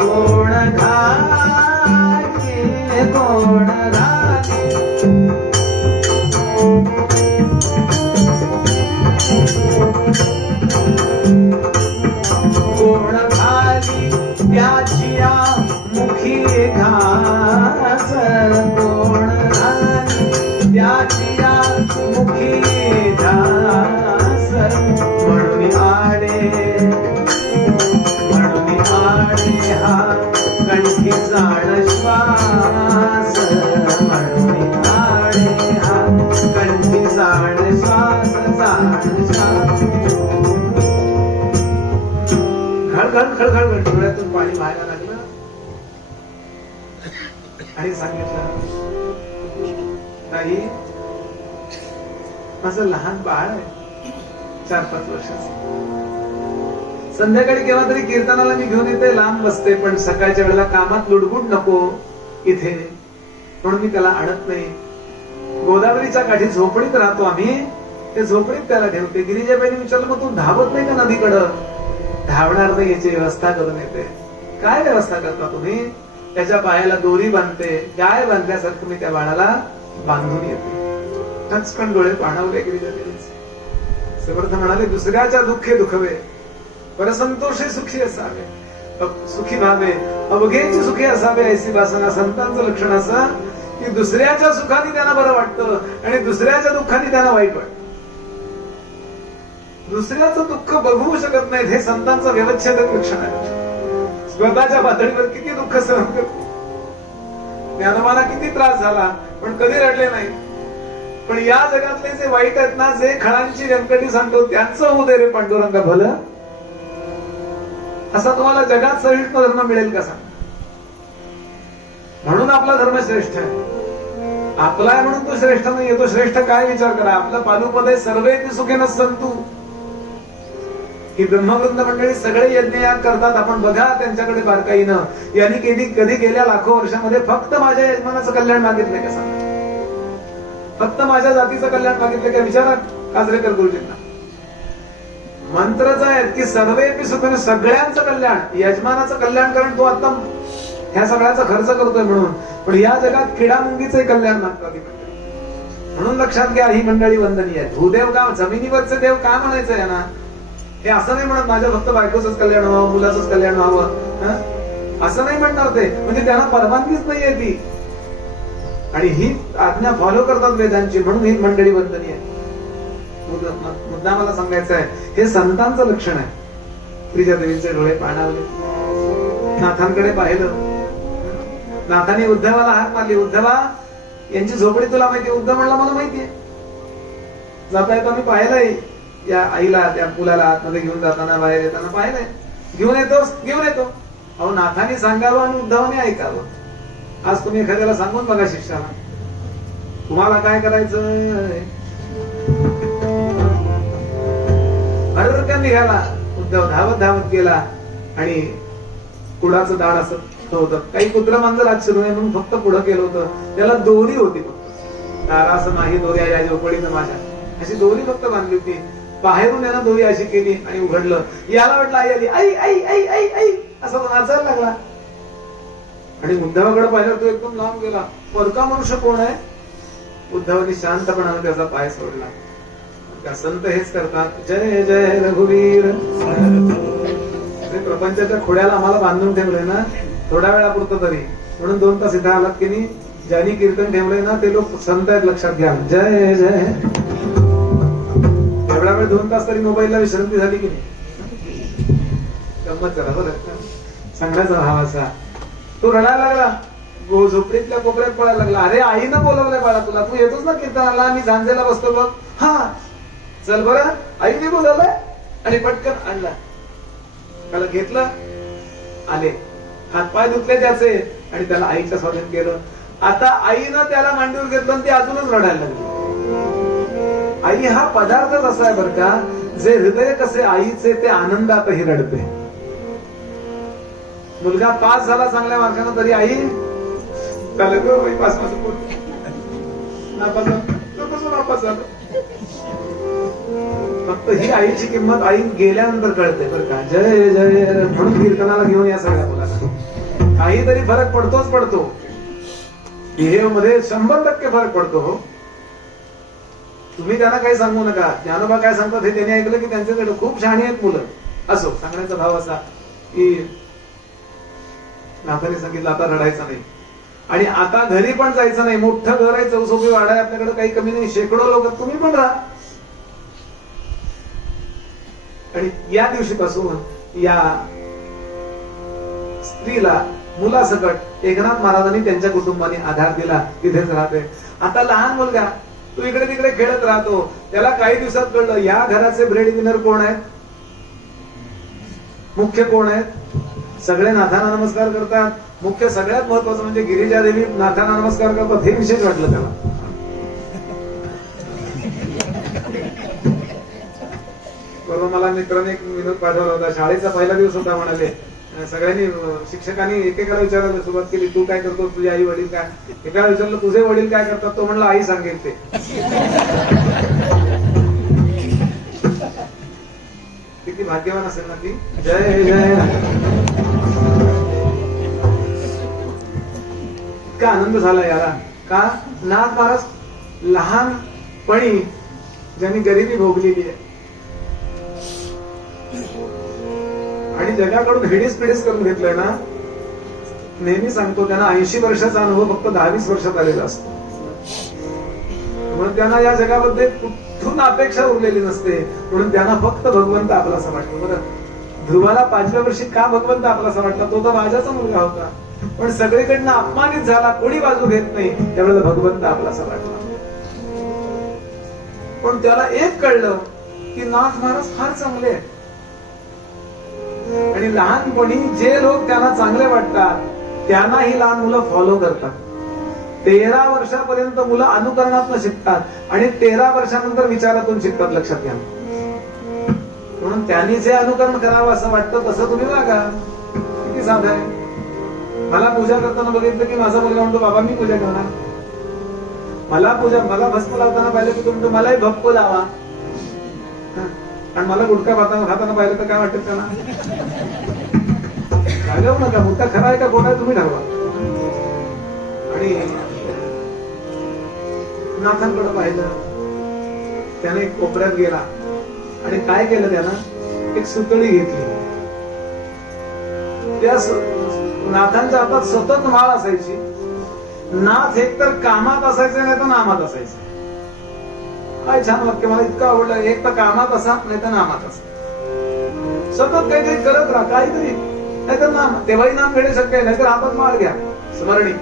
कोण घाली कोण घाली, कोण घाली त्याचिया मुखी घास, कोण घाली त्याचिया मुखी घास. म्हणून आडे हा कंठी जाण श्वास, म्हणून आडे हा कंठी जाण श्वास, जाण श्वास. खळखळ डोळ्यातून पाणी व्हायला लागलं. आणि सांगितलं, ताई माझं लहान बाळ आहे, 4-5 वर्षाचं. संध्याकाळी केव्हा तरी कीर्तनाला मी घेऊन येते, लांब बसते, पण सकाळच्या वेळेला कामात लुडबुड नको इथे, म्हणून मी त्याला आणत नाही. गोदावरीच्या काठी झोपडीत राहतो आम्ही, ते झोपडीत त्याला ठेवते. गिरिजाबाईंनी विचारलं, मग तू धावत नाही का नदीकडं? धावणार नाही, याची व्यवस्था करून येते. काय व्यवस्था करता तुम्ही? त्याच्या पायाला दोरी बांधते, गाय बांधल्यासारखं मी त्या बाळाला बांधून येते. टचकन डोळे पाणावले गिरिजाबाईंचे. समर्थ म्हणाले, दुसऱ्याच्या दुःखे दुखवे, परसंतोषे सुखी असावे, सुखी भावे अवघेची सुखी असावे. ऐसी वासना. संतांचं लक्षण असं की दुसऱ्याच्या सुखाने त्यांना बरं वाटतं आणि दुसऱ्याच्या दुःखाने त्यांना वाईट वाटतं. दुसऱ्याचं दुःख बघू शकत नाहीत, हे संतांचं व्यवच्छेदक लक्षण आहे. स्वतःच्या पातळीवर किती दुःख सहन करतो. ज्ञानोबाला किती त्रास झाला, पण कधी रडले नाही. पण या जगातले जे वाईट आहेत ना, जे खळांची व्यंकटी सांगतो, त्यांचं होऊ दे रे पांडुरंगा भलं. असा तुम्हाला जगात सहिष्णु धर्म मिळेल का सांग? म्हणून आपला धर्म श्रेष्ठ आहे. आपला आहे म्हणून तो श्रेष्ठ नाही. तो श्रेष्ठ काय विचार करा. आपलं पालुपद आहे, सर्वे सुखेन संतु. ही ब्रह्मवृंद मंडळी सगळे यज्ञ याग करतात. आपण बघा त्यांच्याकडे बारकाईनं. यांनी कधी गेल्या लाखो वर्षामध्ये फक्त माझ्या यजमानाचं कल्याण मागितलंय का सांगा? फक्त माझ्या जातीचं कल्याण मागितलंय का? विचारा काजरेकर गुरुजींना. मंत्रच आहे की सर्वेपी सुखने, सगळ्यांचं कल्याण, यजमानाचं कल्याण करण तो आता ह्या सगळ्याचा खर्च करतोय म्हणून. पण या जगात किडामुंगीचे कल्याण मागतात ही मंडळी. म्हणून लक्षात घ्या, ही मंडळी वंदनीय आहे. भूदेव का, जमिनीवरचे देव का म्हणायचं यांना? हे असं नाही म्हणत माझ्या फक्त बायकोचंच कल्याण व्हावं, मुलाचंच कल्याण व्हावं, असं नाही म्हणणार ते. म्हणजे त्यांना परवानगीच नाहीये ती. आणि ही आज्ञा फॉलो करतात वेदांची, म्हणून ही मंडळी वंदनीय आहे. मुद्दा मला सांगायचं आहे, हे संतांचं लक्षण आहे. श्रीजा देवींचे डोळे पाणावले, नाथांकडे पाहिलं. नाथांनी उद्धवाला हाक मारली, उद्धवा यांची झोपडी तुला माहिती? उद्धव म्हणला मला माहितीये. जाता येतो मी पाहिलंय, या आईला त्या मुलाला आतमध्ये घेऊन जाताना, बाहेर येताना पाहिलंय. घेऊन येतो. अहो नाथांनी सांगावं आणि उद्धवाने ऐकावं. आज तुम्ही एखाद्याला सांगून बघा शिष्याला, तुम्हाला काय करायचं. हरकन निघाला उद्धव, धावत गेला आणि कुडाचं दाड असं होतं. काही कुत्र मांजर आज शिरू नये म्हणून फक्त पुढं केलं होतं. त्याला दोरी होती फक्त, तारा असं नाही दोरी आहे झोपडीनं माझ्या, अशी दोरी फक्त बांधली होती. बाहेरून यानं दोरी अशी केली आणि उघडलं. याला वाटलं आई आली, आई आई आई आई आई असं तो नाचायला लागला. आणि उद्धवाकडे पाहिलं, तो एकदम लांब गेला. परका मनुष्य कोण आहे? उद्धवानी शांतपणाने त्याचा पाय सोडला. संत हेच करतात, जय जय रघुवीर. प्रपंचाच्या खोड्याला आम्हाला बांधून ठेवलंय ना, थोड्या वेळापुरतं तरी. म्हणून 2 तास इथं आलात की नाही, ज्यांनी कीर्तन ठेवलंय ना ते लोक संत आहेत, लक्षात घ्या. जय जय. एवढा वेळ 2 तास तरी मोबाईलला विश्रांती झाली की नाही? गंमत करा बरं. सांगायचा भावाचा तो रडायला लागला, झोपडीतल्या कोपऱ्यात पळायला लागला. अरे आईनं बोलवलंय बाळा तुला, तू येतोच ना कीर्तनाला, मी झांजेला बसतो बघ. हा चल बरं, आईने बोलवलंय. आणि पटकन आणला, त्याला घेतलं, आले, हातपाय धुतले त्याचे आणि त्याला आईच्या स्वाधीन केलं. आता आईनं त्याला मांडीवर घेतलं आणि ती अजूनच रडायला लागली. आई हा पदार्थच असा आहे बरं का, जे हृदय कसे आईचे ते आनंदातही रडते. मुलगा पास झाला चांगल्या मार्कानं तरी आई नापास झालं. फक्त ही आईची किंमत आई गेल्यानंतर कळते बरं का. जय जय म्हणून कीर्तनाला घेऊन या सगळ्या मुलांना. काहीतरी फरक पडतोच पडतो, बिहेव मध्ये 100% फरक पडतो. हो, तुम्ही त्यांना काही सांगू नका. ज्ञानोबा काय सांगतात हे त्यांनी ऐकलं की त्यांच्याकडे खूप शहाणी आहेत मुलं. असो, सांगण्याचा भाव असा की नाथाने सांगितलं आता रडायचं नाही. आणि आता घरी पण जायचं नाही. मोठं घर आहे, चौसोपी वाडा आहे, आपल्याकडे काही कमी नाही, शेकडो लोक, तुम्ही पण राहा. आणि या दिवशीपासून या स्त्रीला मुलासकट एकनाथ महाराजांनी त्यांच्या कुटुंबाने आधार दिला, तिथेच राहते. आता लहान मुलगा तो इकडे तिकडे खेळत राहतो. त्याला काही दिवसात कळलं या घराचे ब्रेड विनर कोण आहेत, मुख्य कोण आहेत. सगळे नाथांना नमस्कार करतात. मुख्य सगळ्यात महत्वाचं म्हणजे गिरिजा देवी नाथांना नमस्कार करतात. हे विशेष वाटलं त्याला. बरोबर, मला मित्राने एक विनोद पाठवला होता. शाळेचा पहिला दिवस होता. म्हणाले सगळ्यांनी, शिक्षकांनी एकेकाला विचारायला सुरुवात केली, तू काय करतो, तुझे आई वडील काय. एकाला विचारलं तुझे वडील काय करतात, तो म्हणला आई सांगेल ते. किती भाग्यवान असेल ना ती. जय जय. इतका आनंद झाला याला. का? नाथ महाराज लहानपणी ज्यांनी गरिबी भोगलेली आहे आणि जगाकडून हेडीस पिडीस करून घेतलंय ना, नेहमी सांगतो त्यांना 80 वर्षाचा अनुभव फक्त 10-20 वर्षात आलेला असतो. म्हणून त्यांना या जगामध्ये कुठून अपेक्षा उरलेली नसते. म्हणून त्यांना फक्त भगवंत आपलासा वाटतो. बरं, ध्रुवाला 5व्या वर्षी का भगवंत आपलासा वाटला? तो तर राजाचा मुलगा होता, पण सगळीकडनं अपमानित झाला, कोणी बाजू घेत नाही, त्यावेळेला भगवंत आपलासा वाटला. पण त्याला एक कळलं की नाथ महाराज फार चांगले आहेत. आणि लहानपणी जे लोक त्यांना चांगले वाटतात त्यांना ही लहान मुलं फॉलो करतात. 13 वर्षापर्यंत मुलं अनुकरणातून शिकतात आणि 13 वर्षानंतर विचारातून शिकतात. लक्षात घ्या. म्हणून त्यांनी जे अनुकरण करावं असं वाटतं तसं तुम्ही वागा. किती साधं आहे. मला पूजा करताना बघितलं की माझा मुलगा म्हणतो बाबा मी पूजा करणार. मला भस्म लावताना पाहिलं की तुम्ही मलाही भक्को लावा. आणि मला गुटखा खाताना पाहिलं तर काय वाटत त्यांना. सांगू नका मुद्दा खरा आहे का खोटा आहे तुम्ही ठरवा. आणि नाथांकडे पाहिलं. त्याने एक कोपऱ्यात गेला आणि काय केलं त्यानं, एक सुतळी घेतली. त्या नाथांच्या हातात सतत माळ असायची. नाथ एक तर कामात असायचे नाही तर नामात असायचे. काय छान वाक्य, मला इतकं आवडलं. एक तर कामात असा नाही तर नामात असा. सतत काहीतरी करत राहा, काहीतरी नाहीतर नाम. तेव्हाही नाम घेणे शक्य आहे, नाहीतर हातात माळ घ्या स्मरणी.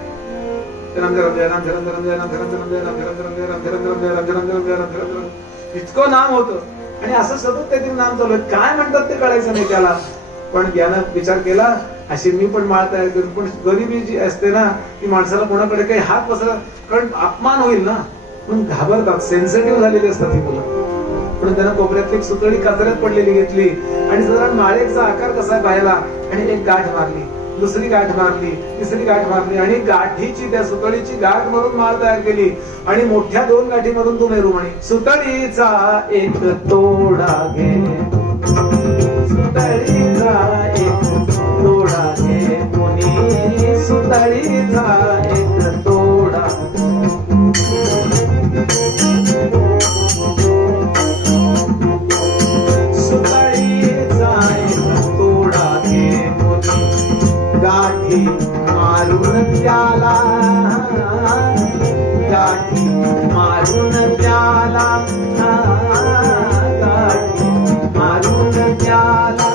इतकं नाम होतं आणि असं सतत काहीतरी नाम चालू आहे. काय म्हणतात ते कळायचं नाही त्याला. पण यानं विचार केला अशी मी पण माळ तयार करू. पण गरिबी जी असते ना ती माणसाला कोणाकडे काही हात पसरा, कारण अपमान होईल ना म्हणून घाबरतात. सेन्सिटिव्ह झालेली असतात ही मुलं. म्हणून त्यानं कोपऱ्यात एक सुतळी कातऱ्यात पडलेली घेतली आणि साधारण माळेचा आकार कसा पाहिला आणि एक गाठ मारली, दुसरी गाठ मारली, तिसरी गाठ मारली आणि गाठीची त्या सुतळीची गाठ मारून माळ तयार केली. आणि मोठ्या 2 गाठीमधून तू मेरू म्हणे. सुतळीचा एक तोडा घे, सुतळीचा एक तोडा घे मुनी, सुतळीचा एक तोडा. सुतळीचा एक तोडा घे मुनी, गाठी मारून त्याला, गाठी मारून त्याला, गाठी मारून त्याला,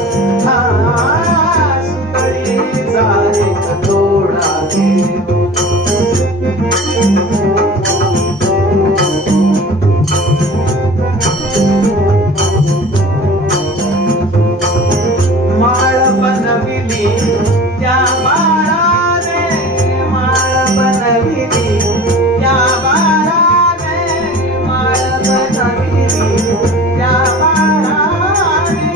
सुतळीचा एक तोडा घे. माळ बनविली त्या बाळाने, माळ बनविली त्या बाळाने, माळ बनविली त्या बाळाने.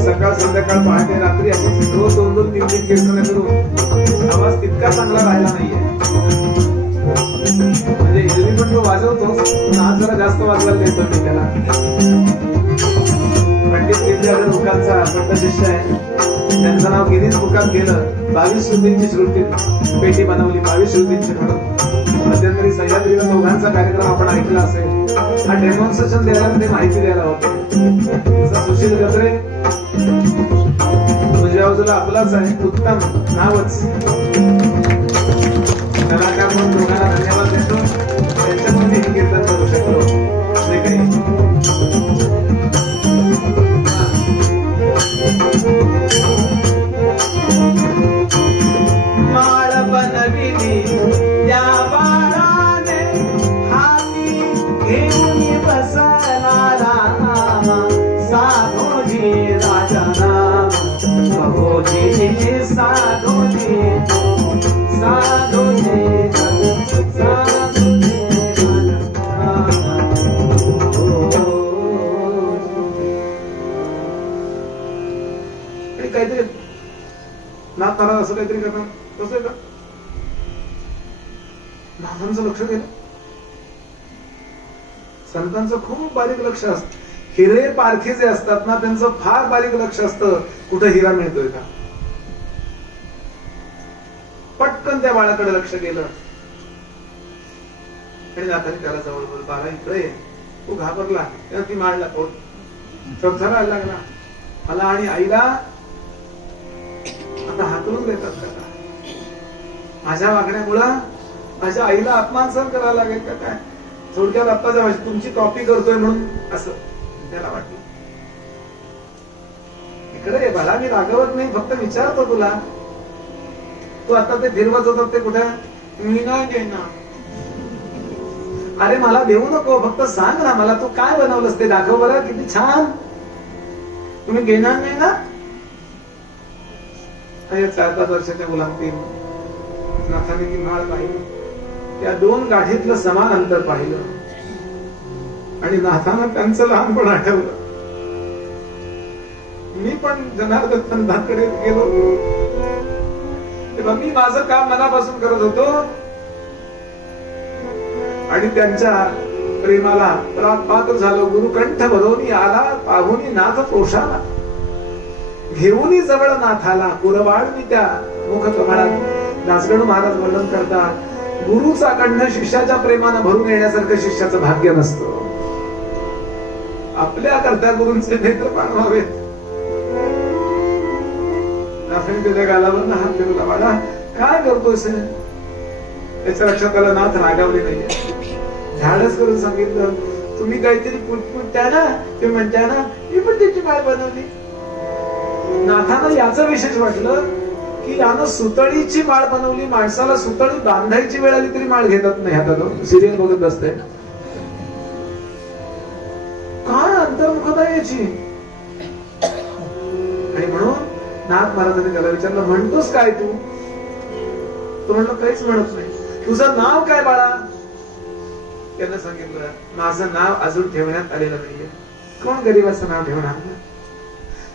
सकाळ संध्याकाळ पहाटे रात्री अशी रोज 2-2-3-3 कीर्तन करून आवाज तितका चांगला राहिला नाहीये. म्हणजे इडली पण तो वाजवतो, आज जरा जास्त वाजवायला देतो मी त्याला. पंडित विद्याधर लोकांचा पट्ट शिष्य आहे. त्यांचं नाव गिनीज बुकात गेलं. 22 श्रुतींची श्रुती पेटी बनवली, 22 श्रुतींची म्हणून. मध्यंतरी सह्याद्रीला दोघांचा कार्यक्रम आपण ऐकला असेल. हा डेमॉन्स्ट्रेशन द्यायला ते माहिती द्यायला होते. सुशील गजरे तुझ्या बाजूला आपलाच आहे, उत्तम नावच. कलाकार म्हणून दोघांना धन्यवाद देतो. त्यांच्यामध्ये हे कीर्तन करू शकलो नाही काही. माळ बनविली त्या बाळाने, हाती घेऊन बसला रामा, साधोजी राजा राम, भोजी साधोजी, साधोजी साधोजी राजा काहीतरी नाथ महाराज असं काहीतरी करणार. कसं आहे का नाथांचं लक्ष गेलं. संतांचं खूप बारीक लक्ष असतं. हिरे पारखी जे असतात ना त्यांचं फार बारीक लक्ष असतं. कुठं हिरा मिळतोय का. पटकन त्या बाळाकडे लक्ष गेलं आणि नाथांनी त्याला जवळ बोल, बाळा इकडे. तो घाबरला. तेव्हा ती मांडला पोट थरथरायला लागला. मला आणि आईला आता हाकलून देतात का. माझ्या वागण्यामुळं माझ्या आईला अपमान सहन करायला लागेल का काय. थोडक्यात आत्ताच्या भाषेत तुमची कॉपी करतोय म्हणून असं त्याला वाटलं. इकडे ये बाळा, मी रागवत नाही, फक्त विचारतो तुला. तू आता ते फिरवत होतात ते कुठे? मी नाही देणार. अरे मला देऊ नको, फक्त सांग ना मला तू काय बनवलंस ते दाखव बरं, किती छान. तुम्ही घेणार नाही ना? 4-5 वर्षाच्या मुलांतील नाथाने ती माळ पाहिली, त्या 2 गाठीतलं समान अंतर पाहिलं आणि नाथानं त्यांचं लहानपण आठवलं. मी पण जनार्दन पंथाकडे गेलो, तेव्हा मी माझं काम मनापासून करत होतो आणि त्यांच्या प्रेमाला पात्र झालो. गुरुकंठ भरवून आला, पाहुनी नाथ पोषाला, घेऊन जवळ नाथाला, कुरवाळ मी त्या मुख कमळात. दासगणू महाराज वर्णन करतात, गुरुचा कंठ शिष्याच्या प्रेमानं भरून येण्यासारखं शिष्याचं भाग्य नसतं. आपल्या करता गुरूंचे नेत्र पाणवावेत. त्याच्या गालावर हात फिरवला, बाळा काय करतोस? त्याच्या लक्षात आलं नाथ रागावले नाहीये. धाडस करून सांगितलं, तुम्ही काहीतरी पुटपुटत्या ना, ते म्हणत्या ना, मी पण त्याची माळ बनवली. नाथानं याचं विशेष वाटलं की यानं सुतळीची माळ बनवली. माणसाला सुतळी बांधायची वेळ आली तरी माळ घेतात नाही हातात, सिरियल बघत बसते. काय अंतर्मुखता याची. आणि म्हणून नाथ महाराजांनी त्याला विचारलं, म्हणतोस काय तू? तो म्हणलं काहीच म्हणत नाही. तुझं नाव काय बाळा? त्यानं सांगितलं, माझं नाव अजून ठेवण्यात आलेलं नाहीये. कोण गरीबाचं नाव ठेवणार?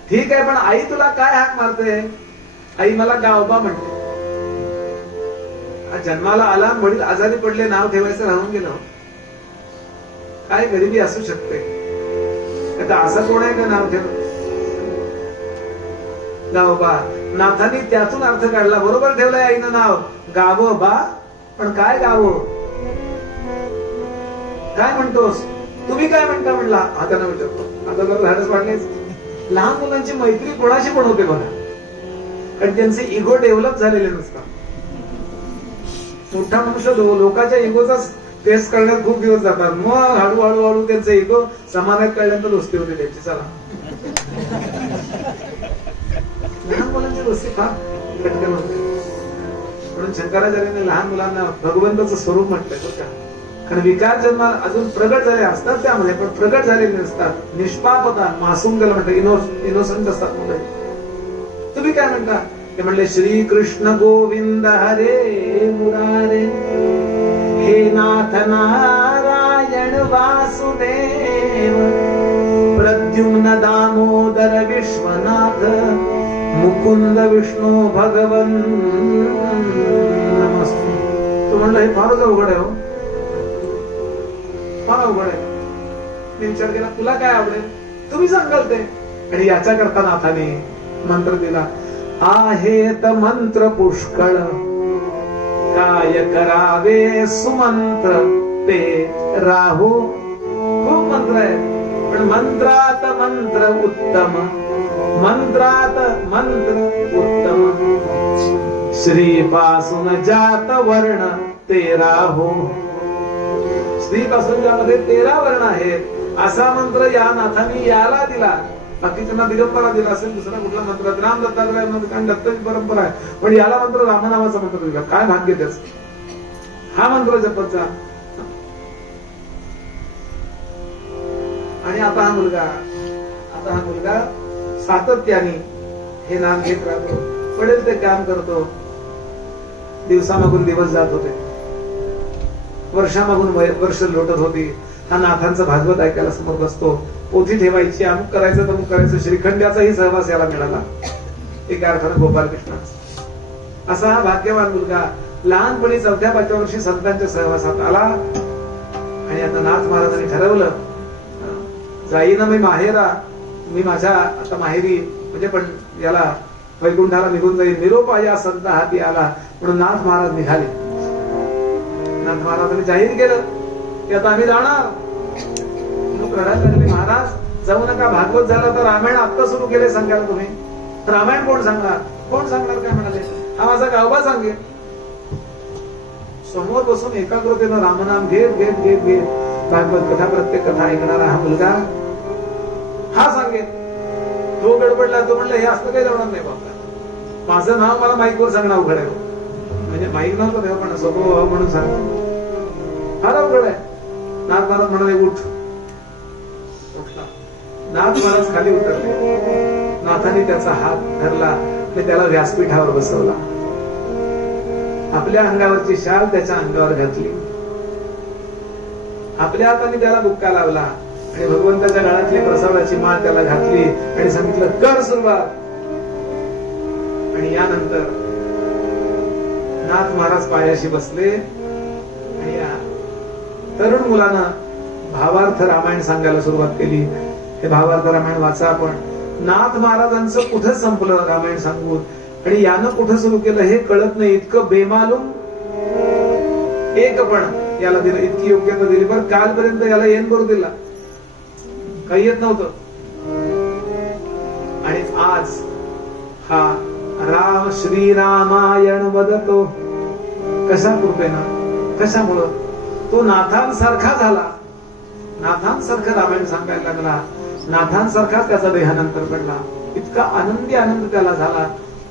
ठीक आहे, पण आई तुला काय हाक मारते? आई मला गावबा म्हणते. जन्माला आला, वडील आजारी पडले, नाव ठेवायचं राहून गेलं. काय गरिबी असू शकते? आता असं कोण आहे का नाव ठेव? गावबा. नाथांनी त्यातून अर्थ काढला, बरोबर ठेवलंय आईनं नाव गावबा. पण काय गाव? काय म्हणतोस? तुम्ही काय म्हणता म्हणला. आता ना विचारतो, आता जर धाडस वाढलेच. लहान मुलांची मैत्री कोणाशी पण होते बघा, कारण त्यांचे इगो डेव्हलप झालेले नसतात. मोठा मनुष्य लोकांच्या इगोचा टेस्ट करण्यात खूप दिवस जातात, मग हळूहळू त्यांचे इगो समानात कळल्यानंतर दोस्ती होते त्यांची. चला, लहान मुलांची दोस्ती फार कटकन होते. म्हणून शंकराचार्याने लहान मुलांना भगवंताचं स्वरूप म्हटलंय बरं का. कारण विकार जन्मात अजून प्रगट झाले असतात त्यामध्ये, पण प्रगट झालेले नसतात. निष्पापता, मासूमगल म्हणतात, इनोसंट असतात मुलं. तुम्ही काय म्हणता? ते म्हणले, श्री कृष्ण गोविंद हरे मुरारे, हे नाथ नारायण वासुदेव, प्रद्युम्न दामोदर विश्वनाथ, मुकुंद विष्णू भगवन नमस्ते. तो म्हणलं, हे फारच अवघड आहे हो, फार अवघड आहे. मी विचार केला, तुला काय आवडेल? तुम्ही सांगाल ते. आणि याच्या करता नाथाने मंत्र दिला, आहेत मंत्र पुष्कळ, काय करावे सुमंत्र ते राहो. खूप मंत्र आहे, पण मंत्रात मंत्र उत्तम, मंत्रात मंत्र उत्तम, श्री पासून जात वर्ण ते राहो. स्त्री पासून ज्यामध्ये 13 वर्ण आहेत असा मंत्र या नाथांनी याला दिला. बाकीच्यांना दिगंबरा दिला असेल, दुसरा कुठला मंत्र राम दत्तात्रय कारण दत्ताची परंपरा आहे, पण याला मंत्र रामनामाचा मंत्र दिला. काय भाग्य त्याच, हा मंत्र जपत जा. आणि आता हा मुलगा सातत्याने हे नाम घेत राहतो, पडेल ते काम करतो. दिवसामागून दिवस जात होते, वर्षामागून वर्ष लोटत होती. हा नाथांचं भागवत ऐकायला समोर बसतो, पोथी ठेवायची, अमुक करायचं तमुक करायचं. श्रीखंड्याचाही सहवास याला मिळाला, एका अर्थानं गोपालकृष्णाचा. असा हा भाग्यवान मुलगा लहानपणी 4-5 वर्षी संतांच्या सहवासात आला. आणि आता नाथ महाराजांनी ठरवलं, जाईन मी माहेरा, मी माझ्या आता माहेरी म्हणजे पण याला वैकुंठाला निघून जाईल. निरोपा या संत हाती आला. म्हणून नाथ महाराज निघाले. नाथ महाराजांनी जाहीर केलं की आता आम्ही जाणार. लोक रडायला लागले, महाराज जाऊ नका, भागवत झालं तर रामायण आता सुरू केले सांगायला तुम्ही. रामायण कोण सांगणार? कोण सांगणार? काय म्हणाले? हा माझा गावबा सांगेल. समोर बसून एकाग्रतेनं रामनाम घेत घेत घेत घेत भागवत कथा प्रत्येक कथा ऐकणारा हा मुलगा हा सांगेल. तो गडबडला, तो म्हणला हे असं काही जमणार नाही बाबा, माझं नाव मला माईकवर सांगणं अवघड आहे. म्हणजे माईक नव्हतं तेव्हा, पण स्वभाव म्हणून सांग फार अवघड आहे. नाथ महाराज म्हणाले उठ. उठला. नाथ महाराज खाली उतरले. नाथाने त्याचा हात धरला आणि त्याला व्यासपीठावर बसवला. आपल्या अंगावरची शाल त्याच्या अंगावर घातली. आपल्या हाताने त्याला बुक्का लावला आणि भगवंताच्या गळ्यातली प्रसादाची माळ त्याला घातली आणि सांगितलं कर सुरुवात. आणि यानंतर नाथ महाराज पायाशी बसले आणि या तरुण मुलानं भावार्थ रामायण सांगायला सुरुवात केली. हे भावार्थ रामायण वाचा आपण. नाथ महाराजांचं कुठं संपलं रामायण सांगून आणि यानं कुठं सुरू केलं हे कळत नाही. इतकं बेमालूम एक पण याला दिलं, इतकी योग्यता दिली. पण कालपर्यंत याला येण करू दिला, काही येत नव्हतं. आणि आज हा राम श्रीरामायण वदतो कशा कृपेनं, कशामुळं तो नाथांसारखा झाला. नाथांसारखं रामायण सांगायला लागला. नाथांसारखा त्याचा देहानंतर पडला. इतका आनंदी आनंद त्याला झाला.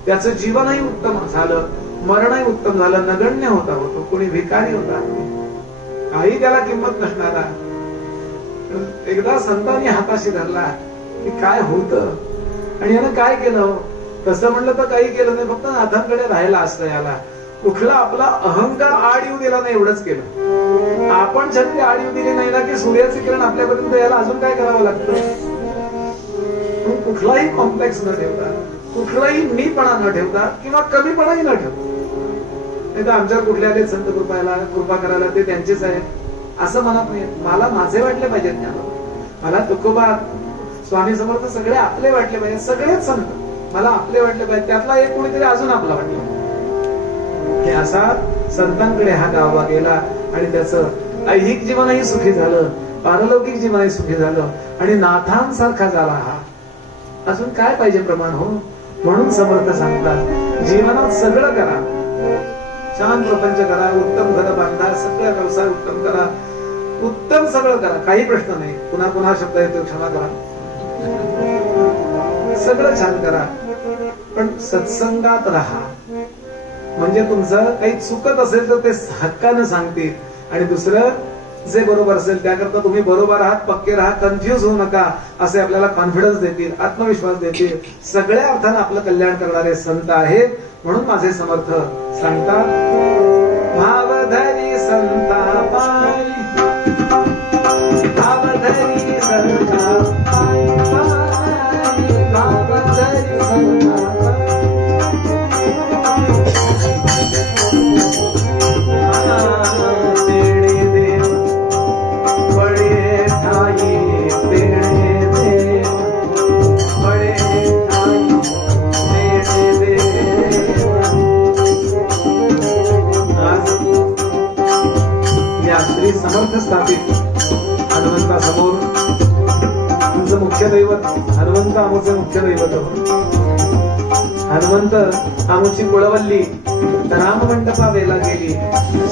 त्याचं जीवनही उत्तम झालं, मरणही उत्तम झालं. नगण्य होता, कोणी भिकारी होता, काही त्याला किंमत नसणारा. एकदा संतांनी हाताशी धरला की काय होतं आणि यानं काय केलं. तसं म्हणलं तर काही केलं नाही, फक्त नाथांकडे राहायला असतं. याला कुठला आपला अहंकार आड येऊ दिला नाही, एवढंच केलं. आपण छत्री आड येऊ दिली नाही ना की सूर्याचे किरण आपल्यापर्यंत याला अजून काय करावं लागतं. कुठलाही कॉम्प्लेक्स न ठेवता, कुठलाही मीपणा न ठेवता किंवा कमीपणाही न ठेवता. नाही तर आमच्यावर कुठले आले संत कृपा करायला ते त्यांचेच आहे असं म्हणत नाही. मला माझे वाटले पाहिजेत ज्ञान. मला तुकोबा स्वामी समर्थ सगळे आपले वाटले पाहिजे. सगळेच संत मला आपले वाटले पाहिजे. त्यातला एक कोणीतरी अजून आपला वाटला. हे असा संतांकडे हा गावा गेला आणि त्याचं ऐहिक जीवनही सुखी झालं, पारलौकिक जीवनही सुखी झालं आणि नाथांसारखा झाला. हा अजून काय पाहिजे प्रमाण हो. म्हणून समर्थ सांगतात जीवनात सगळं करा, छान प्रपंच करा, उत्तम घर बांधा, सगळा व्यवसाय उत्तम करा, उत्तम सगळं करा, काही प्रश्न नाही. पुन्हा पुन्हा शब्द येतो क्षमा करा. सगळं छान करा, पण सत्संगात राहा. म्हणजे तुमचं काही चुकत असेल तर ते हक्कानं सांगतील आणि दुसरं जे बरोबर असेल त्याकरता तुम्ही बरोबर आहात, पक्के राहा, कन्फ्युज होऊ नका असे आपल्याला कॉन्फिडन्स देतील, आत्मविश्वास देतील. सगळ्या अर्थानं आपलं कल्याण करणारे संत आहेत. म्हणून माझे समर्थ सांगतात भावधरी संता पायी, भावधरी संता पायी, भावधरी संता समर्थ स्थापित हनुमंतासमोर तुमचं मुख्य दैवत हनुमंत आमचं मुख्य दैवत. हनुमंत आमची कुळवल्ली राम मंडपा वेला गेली,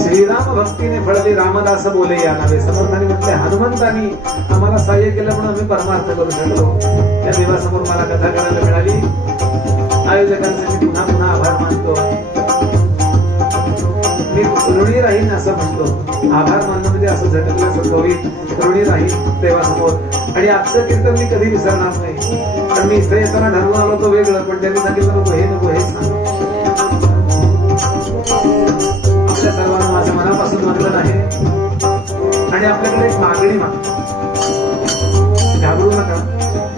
श्रीराम भक्तीने फळली, रामदास बोले या नावे. समर्थाने म्हटले हनुमंतानी आम्हाला सहाय्य केलं म्हणून आम्ही परमार्थ करू शकलो. त्या देवासमोर मला कथा करायला मिळाली. आयोजकांचे मी पुन्हा पुन्हा आभार मानतो. मी ऋणी राहीन असं म्हणतो. आभार मानणं म्हणजे असं झटकल्यासारखं होईल. ऋणी राहीन देवासमोर. आणि आजचं कीर्तन मी कधी विसरणार नाही. पण मी इथे येताना ठरवून आलो तो वेगळं, पण त्यांनी सांगितलं नको हे सांग. आपल्या सर्वांना माझं मनापासून वंदन आहे आणि आपल्याकडे एक मागणी मागतो. घाबरू नका,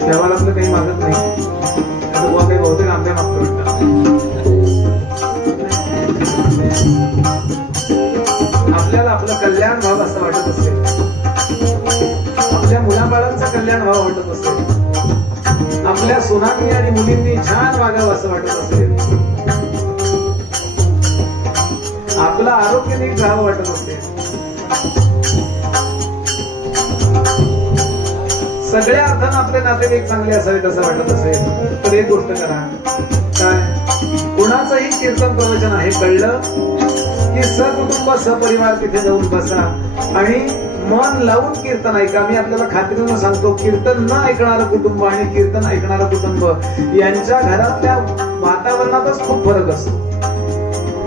देवाला आपलं काही मागत नाही. आता बुवा काही बहुतेक आंबे मागतो. आपल्याला आपलं कल्याण व्हावं असं वाटत असेल, आपल्या मुलाबाळांचं कल्याण व्हावं वाटत असेल, आपल्या सुनांनी आणि मुलींनी छान वागावं असं वाटत असेल, आपलं आरोग्य नीट राहावं वाटत असेल, सगळ्या अर्थानं आपले नातेवाईक चांगले असावेत असं वाटत असेल तर एक गोष्ट करा. काय कुणाचंही कीर्तन प्रवचन आहे कळलं की सकुटुंब सपरिवार तिथे जाऊन बसा आणि मन लावून कीर्तन ऐका. मी आपल्याला खात्रीनं सांगतो, कीर्तन न ऐकणारं कुटुंब आणि कीर्तन ऐकणारं कुटुंब यांच्या घरातल्या वातावरणातच खूप फरक असतो.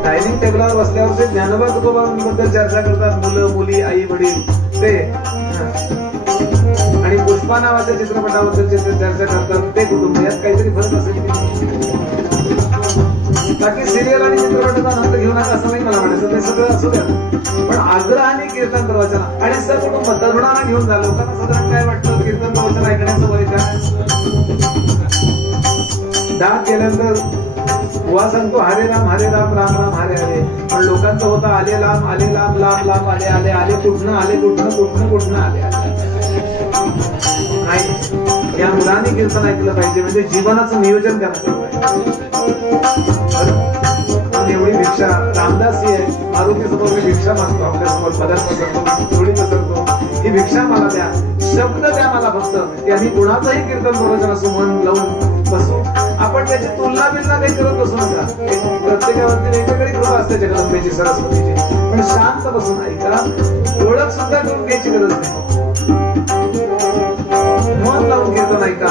डायनिंग टेबलावर बसल्यावर ते ज्ञानोबा तुकोबांबद्दल चर्चा करतात मुलं मुली आई वडील ते, आणि पुष्पा नावाच्या चित्रपटाबद्दल चर्चा करतात ते कुटुंब. यात काहीतरी फरक असेल. बाकी सिरियल आणि चित्रपटाचा आनंद घेऊ नका असं नाही मला म्हणायचं, ते सगळं असू द्या, पण आग्रहाने कीर्तन प्रवचन आणि सकुटुंब तरुणांना घेऊन जा. लोकांना साधारण काय वाटतं कीर्तन प्रवचन ऐकण्याचं वय काय? दात केल्यानंतर वा सांगतो हरे राम राम राम हरे हरे, पण लोकांचं होतं आले लांब लांब आले आले आले कुठनं आले कुठनं आले नाही. या मुलांनी कीर्तन ऐकलं पाहिजे, म्हणजे जीवनाचं नियोजन करायचं पाहिजे. एवढी भिक्षा रामदासी आहे, मारुती समोर मी भिक्षा मागतो, आपल्या समोर पदार्थ करतो, थोडी करतो, ही भिक्षा मला द्या, शब्द द्या मला फक्त. त्यांनी कुणाचंही कीर्तन प्रवचन असो मन लावून बसू. आपण त्याची तुलना बिलना काही करत बसू नका. प्रत्येकावरती वेगवेगळी कृपा असते जगदंबेची सरस्वतीची, पण शांत बसून ऐका. ओळख सुद्धा करून घ्यायची गरज नाही. मन लावून कीर्तन ऐका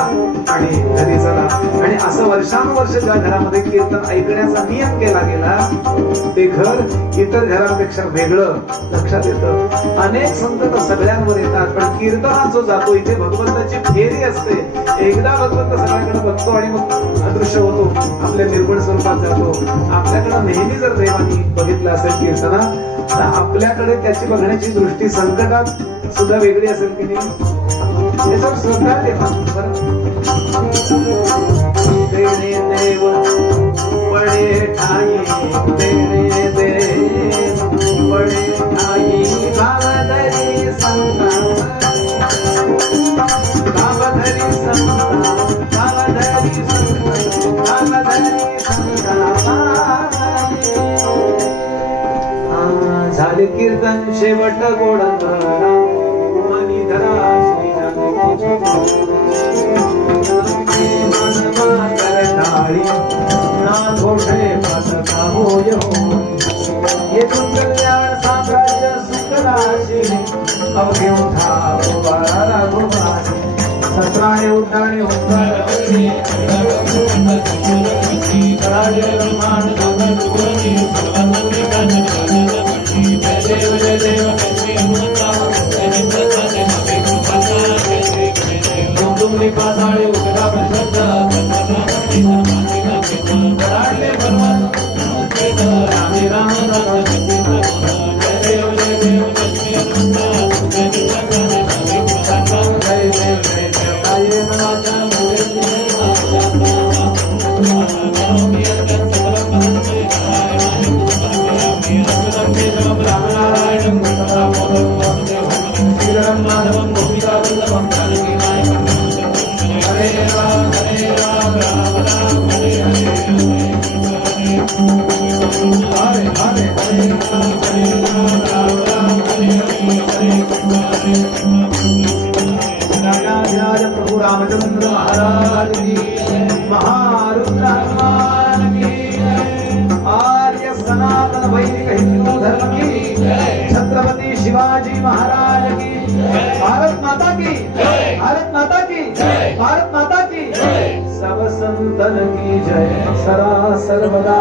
आणि घरी चला. आणि असं वर्षानुवर्ष ज्या घरामध्ये कीर्तन ऐकण्याचा नियम केला गेला ते घर इतर घरांपेक्षा वेगळं लक्षात येतं. अनेक संकट सगळ्यांवर येतात, पण कीर्तनात जो जातो इथे भगवंताची फेरी असते. एकदा भगवंत सगळ्याकडे बघतो आणि मग अदृश्य होतो, आपल्या निर्गुण स्वरूपात जातो. आपल्याकडे नेहमी जर देवानी बघितलं असेल कीर्तनात तर आपल्याकडे त्याची बघण्याची दृष्टी संकटात सुद्धा वेगळी असेल की नाही. त्याच्यावर श्रद्धा देवा. देणे देव पडे ठाई, देणे देव पडे ठाई, भावधरी संता भावधरी संता भावधरी संता भावधरी संता. झाले कीर्तन शेवट गोड मनी धरा साम्राज्य सुखराशी अवघे उठा सत्राणे उठाणे प्रभु रामचंद्र महाराज की, महारुद्र हनुमान की, आर्य सनातन वैदिक हिंदू धर्म की, छत्रपति शिवाजी महाराज की, भारत माता की, भारत माता की, भारत माता की, सब संतन की जय. सदा सर्वदा